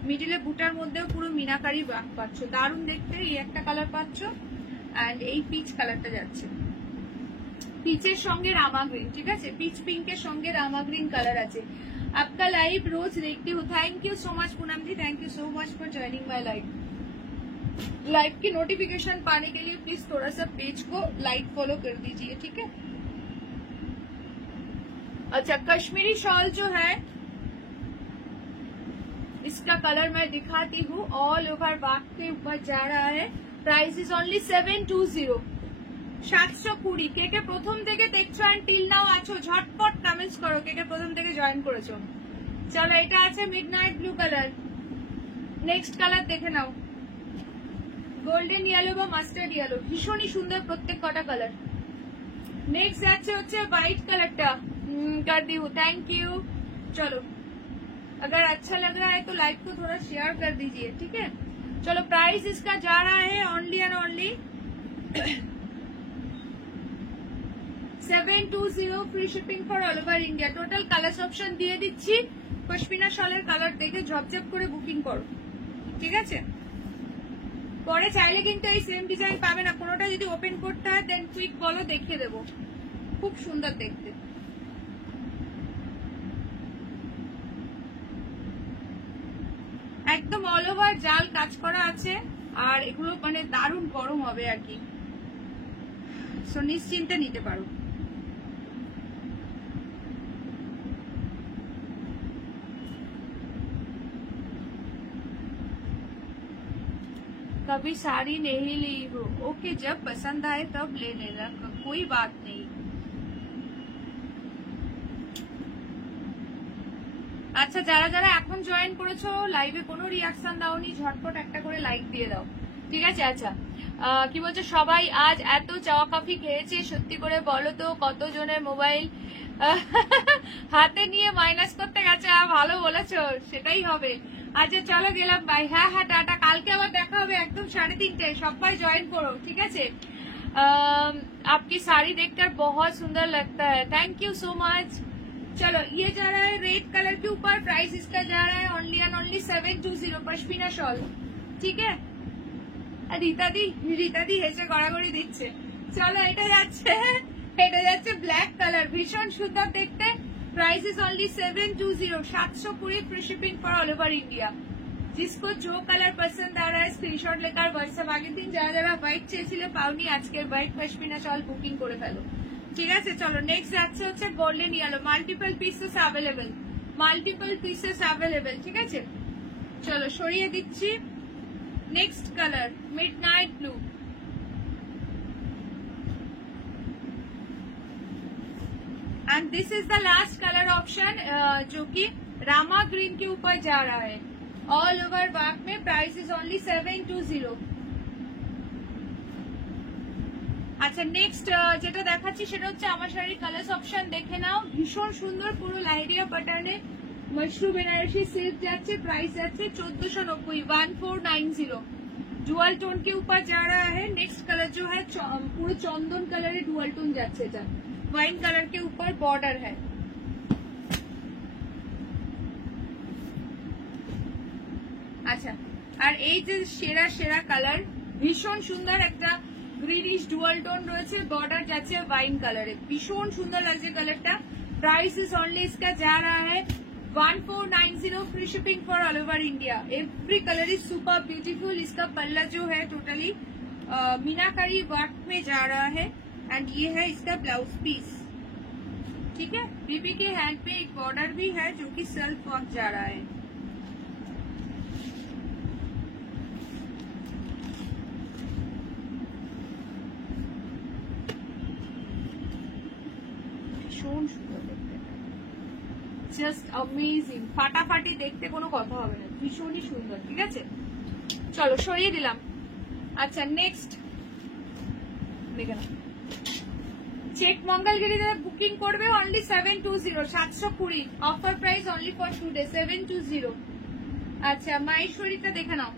মিডিলে বুটার মধ্যেও পুরো মিনাকারি ওয়ার্ক পাচ্ছ, দারুণ দেখতে। এই একটা কালার পাচ্ছ, এন্ড এই পিচ কালারটা যাচ্ছে, পিচের সঙ্গে রামা গ্রিন, ঠিক আছে। পিচ পিঙ্কের সঙ্গে রামা গ্রিন কালার আছে। आपका लाइव रोज देखती हूँ, thank you so much Poonam ji, thank you so much for joining my live. Live की नोटिफिकेशन पाने के लिए प्लीज थोड़ा सा पेज को लाइक फॉलो कर दीजिए, ठीक है। अच्छा, कश्मीरी शॉल जो है इसका कलर मैं दिखाती हूँ, ऑल ओवर वर्क के ऊपर जा रहा है। Price is only 720, 720। কে কে প্রথম থেকে দেখছো এন্ড টিল নাও আছো, ঝটপট কমেন্টস করো কে কে প্রথম থেকে জয়েন করেছো। চলো, এটা আছে midnight blue colour, next colour দেখে নাও, গোল্ডেন ইয়েলো বা মাস্টার্ড ইয়েলো, ভীষণই সুন্দর প্রত্যেক কটা কালার। নেক্সট যাচ্ছে হচ্ছে হোয়াইট কালারটা, कर दी हूँ, थैंक यू। चलो, अगर अच्छा लग रहा है तो लाइव को थोड़ा शेयर कर दीजिए, ठीक है। चलो, प्राइस इसका जा रहा है only and only 720, free shipping for all over India. Total colour option দিয়ে দিচ্ছি, পশমিনা শলের কালার দেখে ঝপঝপ করে বুকিং করো, ঠিক আছে। পরে চাইলে কিন্তু এই সেম ডিজাইন পাবে না, কোনোটা যদি ওপেন করতে হয় দেন কুইক বলো, দেখিয়ে দেবো, খুব সুন্দর দেখতে। একদম অল ওভার জাল কাজ করা আছে, আর এগুলো মানে দারুণ গরম হবে আর কি, সো নিশ্চিন্তে নিতে পারো। कभी साड़ी नहीं ली हो, ओके, जब पसंद आए तब ले लेना, कोई बात नहीं। আচ্ছা, যারা যারা এখন জয়েন করেছো লাইভে কোনো রিয়াকশন দাওনি, ঝটপট একটা করে লাইক দিয়ে দাও, ঠিক আছে। আচ্ছা, কি বলছো সবাই, আজ এত চাওয়া কফি খেয়েছে, সত্যি করে বলো তো কতজনের মোবাইল হাতে নিয়ে মাইনাস করতে গেছে। ভালো বলেছো, সেটাই হবে। আচ্ছা, চলো গেলাম, বাই। হ্যাঁ হ্যাঁ, টাটা, কালকে আবার দেখা হবে একদম 3:30টায়, সবাই জয়েন করো, ঠিক আছে। आपकी साड़ी देखकर बहुत सुंदर लगता है, थैंक यू सो मच। चलो ये जा रहा है रेड कलर के ऊपर, प्राइस इसका जा रहा है only and only 720 pashmina shawl, ठीक है। रीता दी হেসে গড়াগড়ি দিচ্ছে। চলো এটা যাচ্ছে ব্ল্যাক কালার, ভীষণ সুন্দর দেখতে, price is only 720, 720 free shipping for all over India. जिसको जो कलर पसंद आ रहा है स्क्रीनशॉट लेकर व्हाट्सएप, আগের দিন যারা যারা হোয়াইট চেয়েছিলে পাওনি, আজকের হোয়াইট পশমিনা শল বুকিং করে ফেলো, ঠিক আছে। চলো নেক্সট যাচ্ছে হচ্ছে golden yellow, multiple pieces available, ঠিক আছে। চলো সরিয়ে দিচ্ছি। Next colour midnight blue, and this is the last colour option जो कि रामा ग्रीन के ऊपर जा रहा है, ऑल ओवर वर्क में, प्राइस इज ओनली 720। আচ্ছা নেক্সট যেটা দেখাচ্ছি সেটা হচ্ছে আমার শাড়ির কালার্স অপশন দেখে নাও, ভীষণ সুন্দর পুরো লাইরিয়া প্যাটার্নে मशरू बनारसी सिल्क जाচ্ছে, प्राइस जाচ্ছে 1490, 1490, डुअल टोन के ऊपर जा रहा है। नेक्स्ट कलर जो है पूरे चंदन कलर डुअल टोन जाচ্ছে, এটা वाइन कलर के ऊपर बॉर्डर है। আচ্ছা আর এই যে সেরা কালার, ভীষণ সুন্দর একটা গ্রিনিশ ডুয়াল টোন রয়েছে, বর্ডার যাচ্ছে वाइन কালারে, ভীষণ সুন্দর লাগছে কালারটা। प्राइस इज ओनली इसका जा रहा है 1490, free shipping for all over India. Every colour is super beautiful. इसका पल्ला जो है टोटली मीनाकारी वर्क में जा रहा है, एंड ये है इसका ब्लाउज पीस, ठीक है। बीबी के हैंड पे एक बॉर्डर भी है जो कि सेल्फ वर्क जा रहा है। ভীষণ সুন্দর দেখতে, জাস্ট অ্যামেজিং, ফাটাফাটি দেখতে কোনো কথা হবে না, ভীষণই সুন্দর, ঠিক আছে। চলো সরিয়ে দিলাম। আচ্ছা নেক্সট দেখে নাও, চেক মঙ্গলগিরি যারা বুকিং করবে only 720, 720, offer price only for today 720। আচ্ছা মাহেশ্বরীটা দেখে নাও,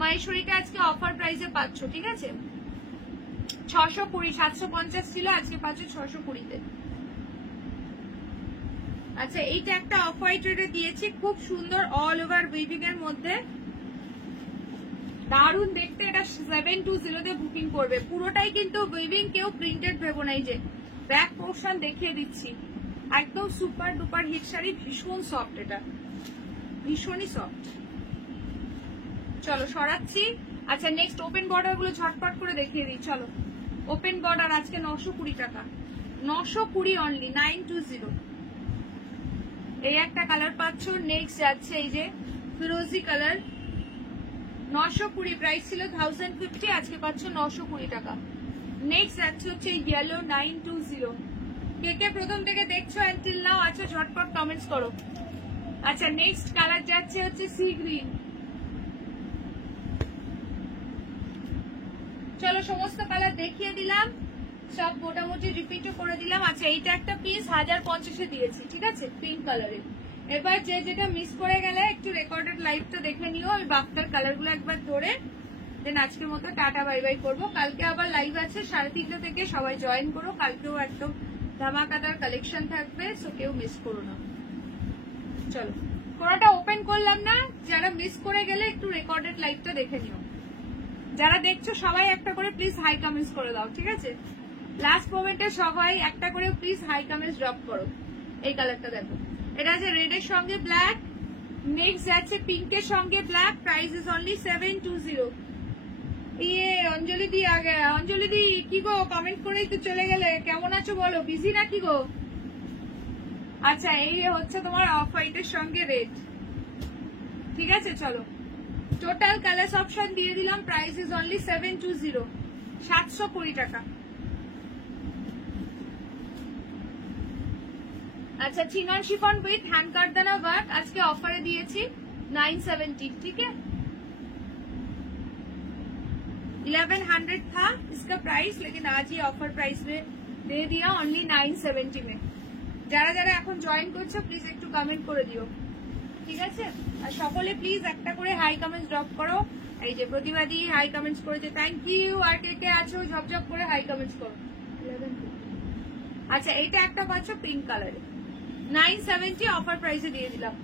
মাহেশ্বরীটা আজকে অফার প্রাইসে পাচ্ছ, ঠিক আছে। 620, 750 ছিল, আজকে পাচ্ছ 620-তে। আচ্ছা এইটা একটা অফ হোয়াইট রেটে দিয়েছি, খুব সুন্দর অল ওভার উইভিং এর মধ্যে, দারুণ দেখতে। এটা 720-তে বুকিং করবে, পুরোটাই কিন্তু উইভিং, কেউ প্রিন্টেড ভেবো নাই। যে ব্যাক পোর্শন দেখিয়ে দিচ্ছি, একদম সুপার ডুপার হিট শাড়ি, ভীষণ সফট, এটা ভীষণই সফট। চলো সরাচ্ছি। আচ্ছা নেক্সট ওপেন বর্ডার গুলো ঝটপট করে দেখিয়ে দিই। চলো ওপেন বর্ডার আজকে 920 টাকা, 920 অনলি, 920। এই একটা কালার পাচ্ছ। নেক্সট যাচ্ছে এই যে ফিরোজি কালার, 920, প্রাইস ছিল 1050, আজকে পাচ্ছ 920 টাকা। নেক্সট যাচ্ছে হচ্ছে ইয়েলো 920। কে প্রথম থেকে দেখছো আনটিল নাও আচ্ছা ঝটপট কমেন্টস করো। আচ্ছা নেক্সট কালার যাচ্ছে হচ্ছে সি গ্রিন। চলো সমস্ত কালার দেখিয়ে দিলাম, সব মোটামুটি রিপিটও করে দিলাম। আচ্ছা এইটা একটা পিস 1050-এ দিয়েছি, ঠিক আছে, পিঙ্ক কালারের। এবার যে যেটা মিস করে গেলে একটু রেকর্ডেড লাইভটা দেখে নিও, ওই বাফটার কালারগুলো একবার ধরে, দেন আজকের মতো টাটা বাই বাই করবো। কালকে আবার লাইভ আছে 3:30 থেকে, সবাই জয়েন করো। কালকেও একদম ধামাকাদার কালেকশন থাকবে, সো কেউ মিস করো না। চলো কোনোটা ওপেন করলাম না, যারা মিস করে গেলে একটু রেকর্ডেড লাইভটা দেখে নিও। যারা দেখছো সবাই একটা করে প্লিজ হাই কমেন্টস করে দাও, ঠিক আছে। লাস্ট মোমেন্টে সবাই একটা করে প্লিজ হাই কমেন্টস ড্রপ করো। এই কালারটা দেখো, এটা আছে রেডের সঙ্গে ব্ল্যাক, নেক্সট যাচ্ছে পিঙ্কের সঙ্গে ব্ল্যাক, প্রাইস ইজ অনলি 720। ইয়ে অঞ্জলি দি আগে, অঞ্জলি দি কি গো কমেন্ট করেই তো চলে গেলে, কেমন আছো বলো, বিজি নাকি গো? আচ্ছা এই হচ্ছে তোমার অফ হোয়াইটের সঙ্গে রেড, ঠিক আছে। চলো টোটাল কালার্স অপশন দিয়ে দিলাম, প্রাইস ইজ অনলি 720, 720 টাকা। আচ্ছা chinon chiffon with hand kardana work আজকে অফারে দিয়েছি 970, ठीक है। 1100 था इसका प्राइस, लेकिन आज ये ऑफर प्राइस में दे दिया ओनली 970 में। যারা যারা এখন জয়েন করছো প্লিজ একটু কমেন্ট করে দিও, ঠিক আছে। আর সকলে প্লিজ একটা করে হাই কমেন্টস ড্রপ করো। এই যে প্রতিবাদী হাই কমেন্টস করেছে, থ্যাংক ইউ। আর কে কে আছো ঝপঝপ করে হাই কমেন্টস করো, আচ্ছা এইটা একটা পাচ্ছ পিঙ্ক কালারে 970 অফার প্রাইসে দিয়ে দিলাম।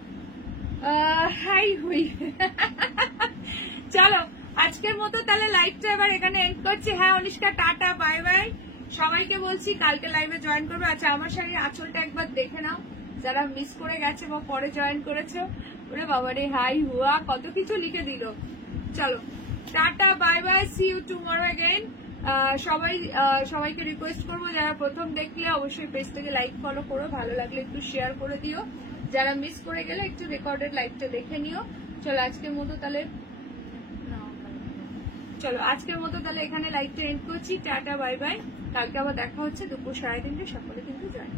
হাই হুই চলো আজকের মতো তাহলে লাইভটা এবার এখানে এন্ড করছি। হ্যাঁ অনুষ্কা টাটা বাই বাই, সবাইকে বলছি কালকে লাইভে জয়েন করবে। আচ্ছা আমার শাড়ির আঁচলটা একবার দেখে নাও যারা মিস করে গেছে বা পরে জয়েন করেছো। ওরে বাবারে হাই হুয়া কত কিছু লিখে দিল। চলো tata bye bye, see you tomorrow again. সবাইকে রিকোয়েস্ট করবো যারা প্রথম দেখলে অবশ্যই পেজটাকে লাইক ফলো করো, ভালো লাগলে একটু শেয়ার করে দিও, যারা মিস করে গেলে একটু রেকর্ডেড লাইভটা দেখে নিও। চলো আজকের মতো তাহলে এখানে লাইভটা এন্ড করছি। টাটা বাই বাই, কালকে আবার দেখা হচ্ছে দুপুর 3:30। সকলে কিন্তু জয়েন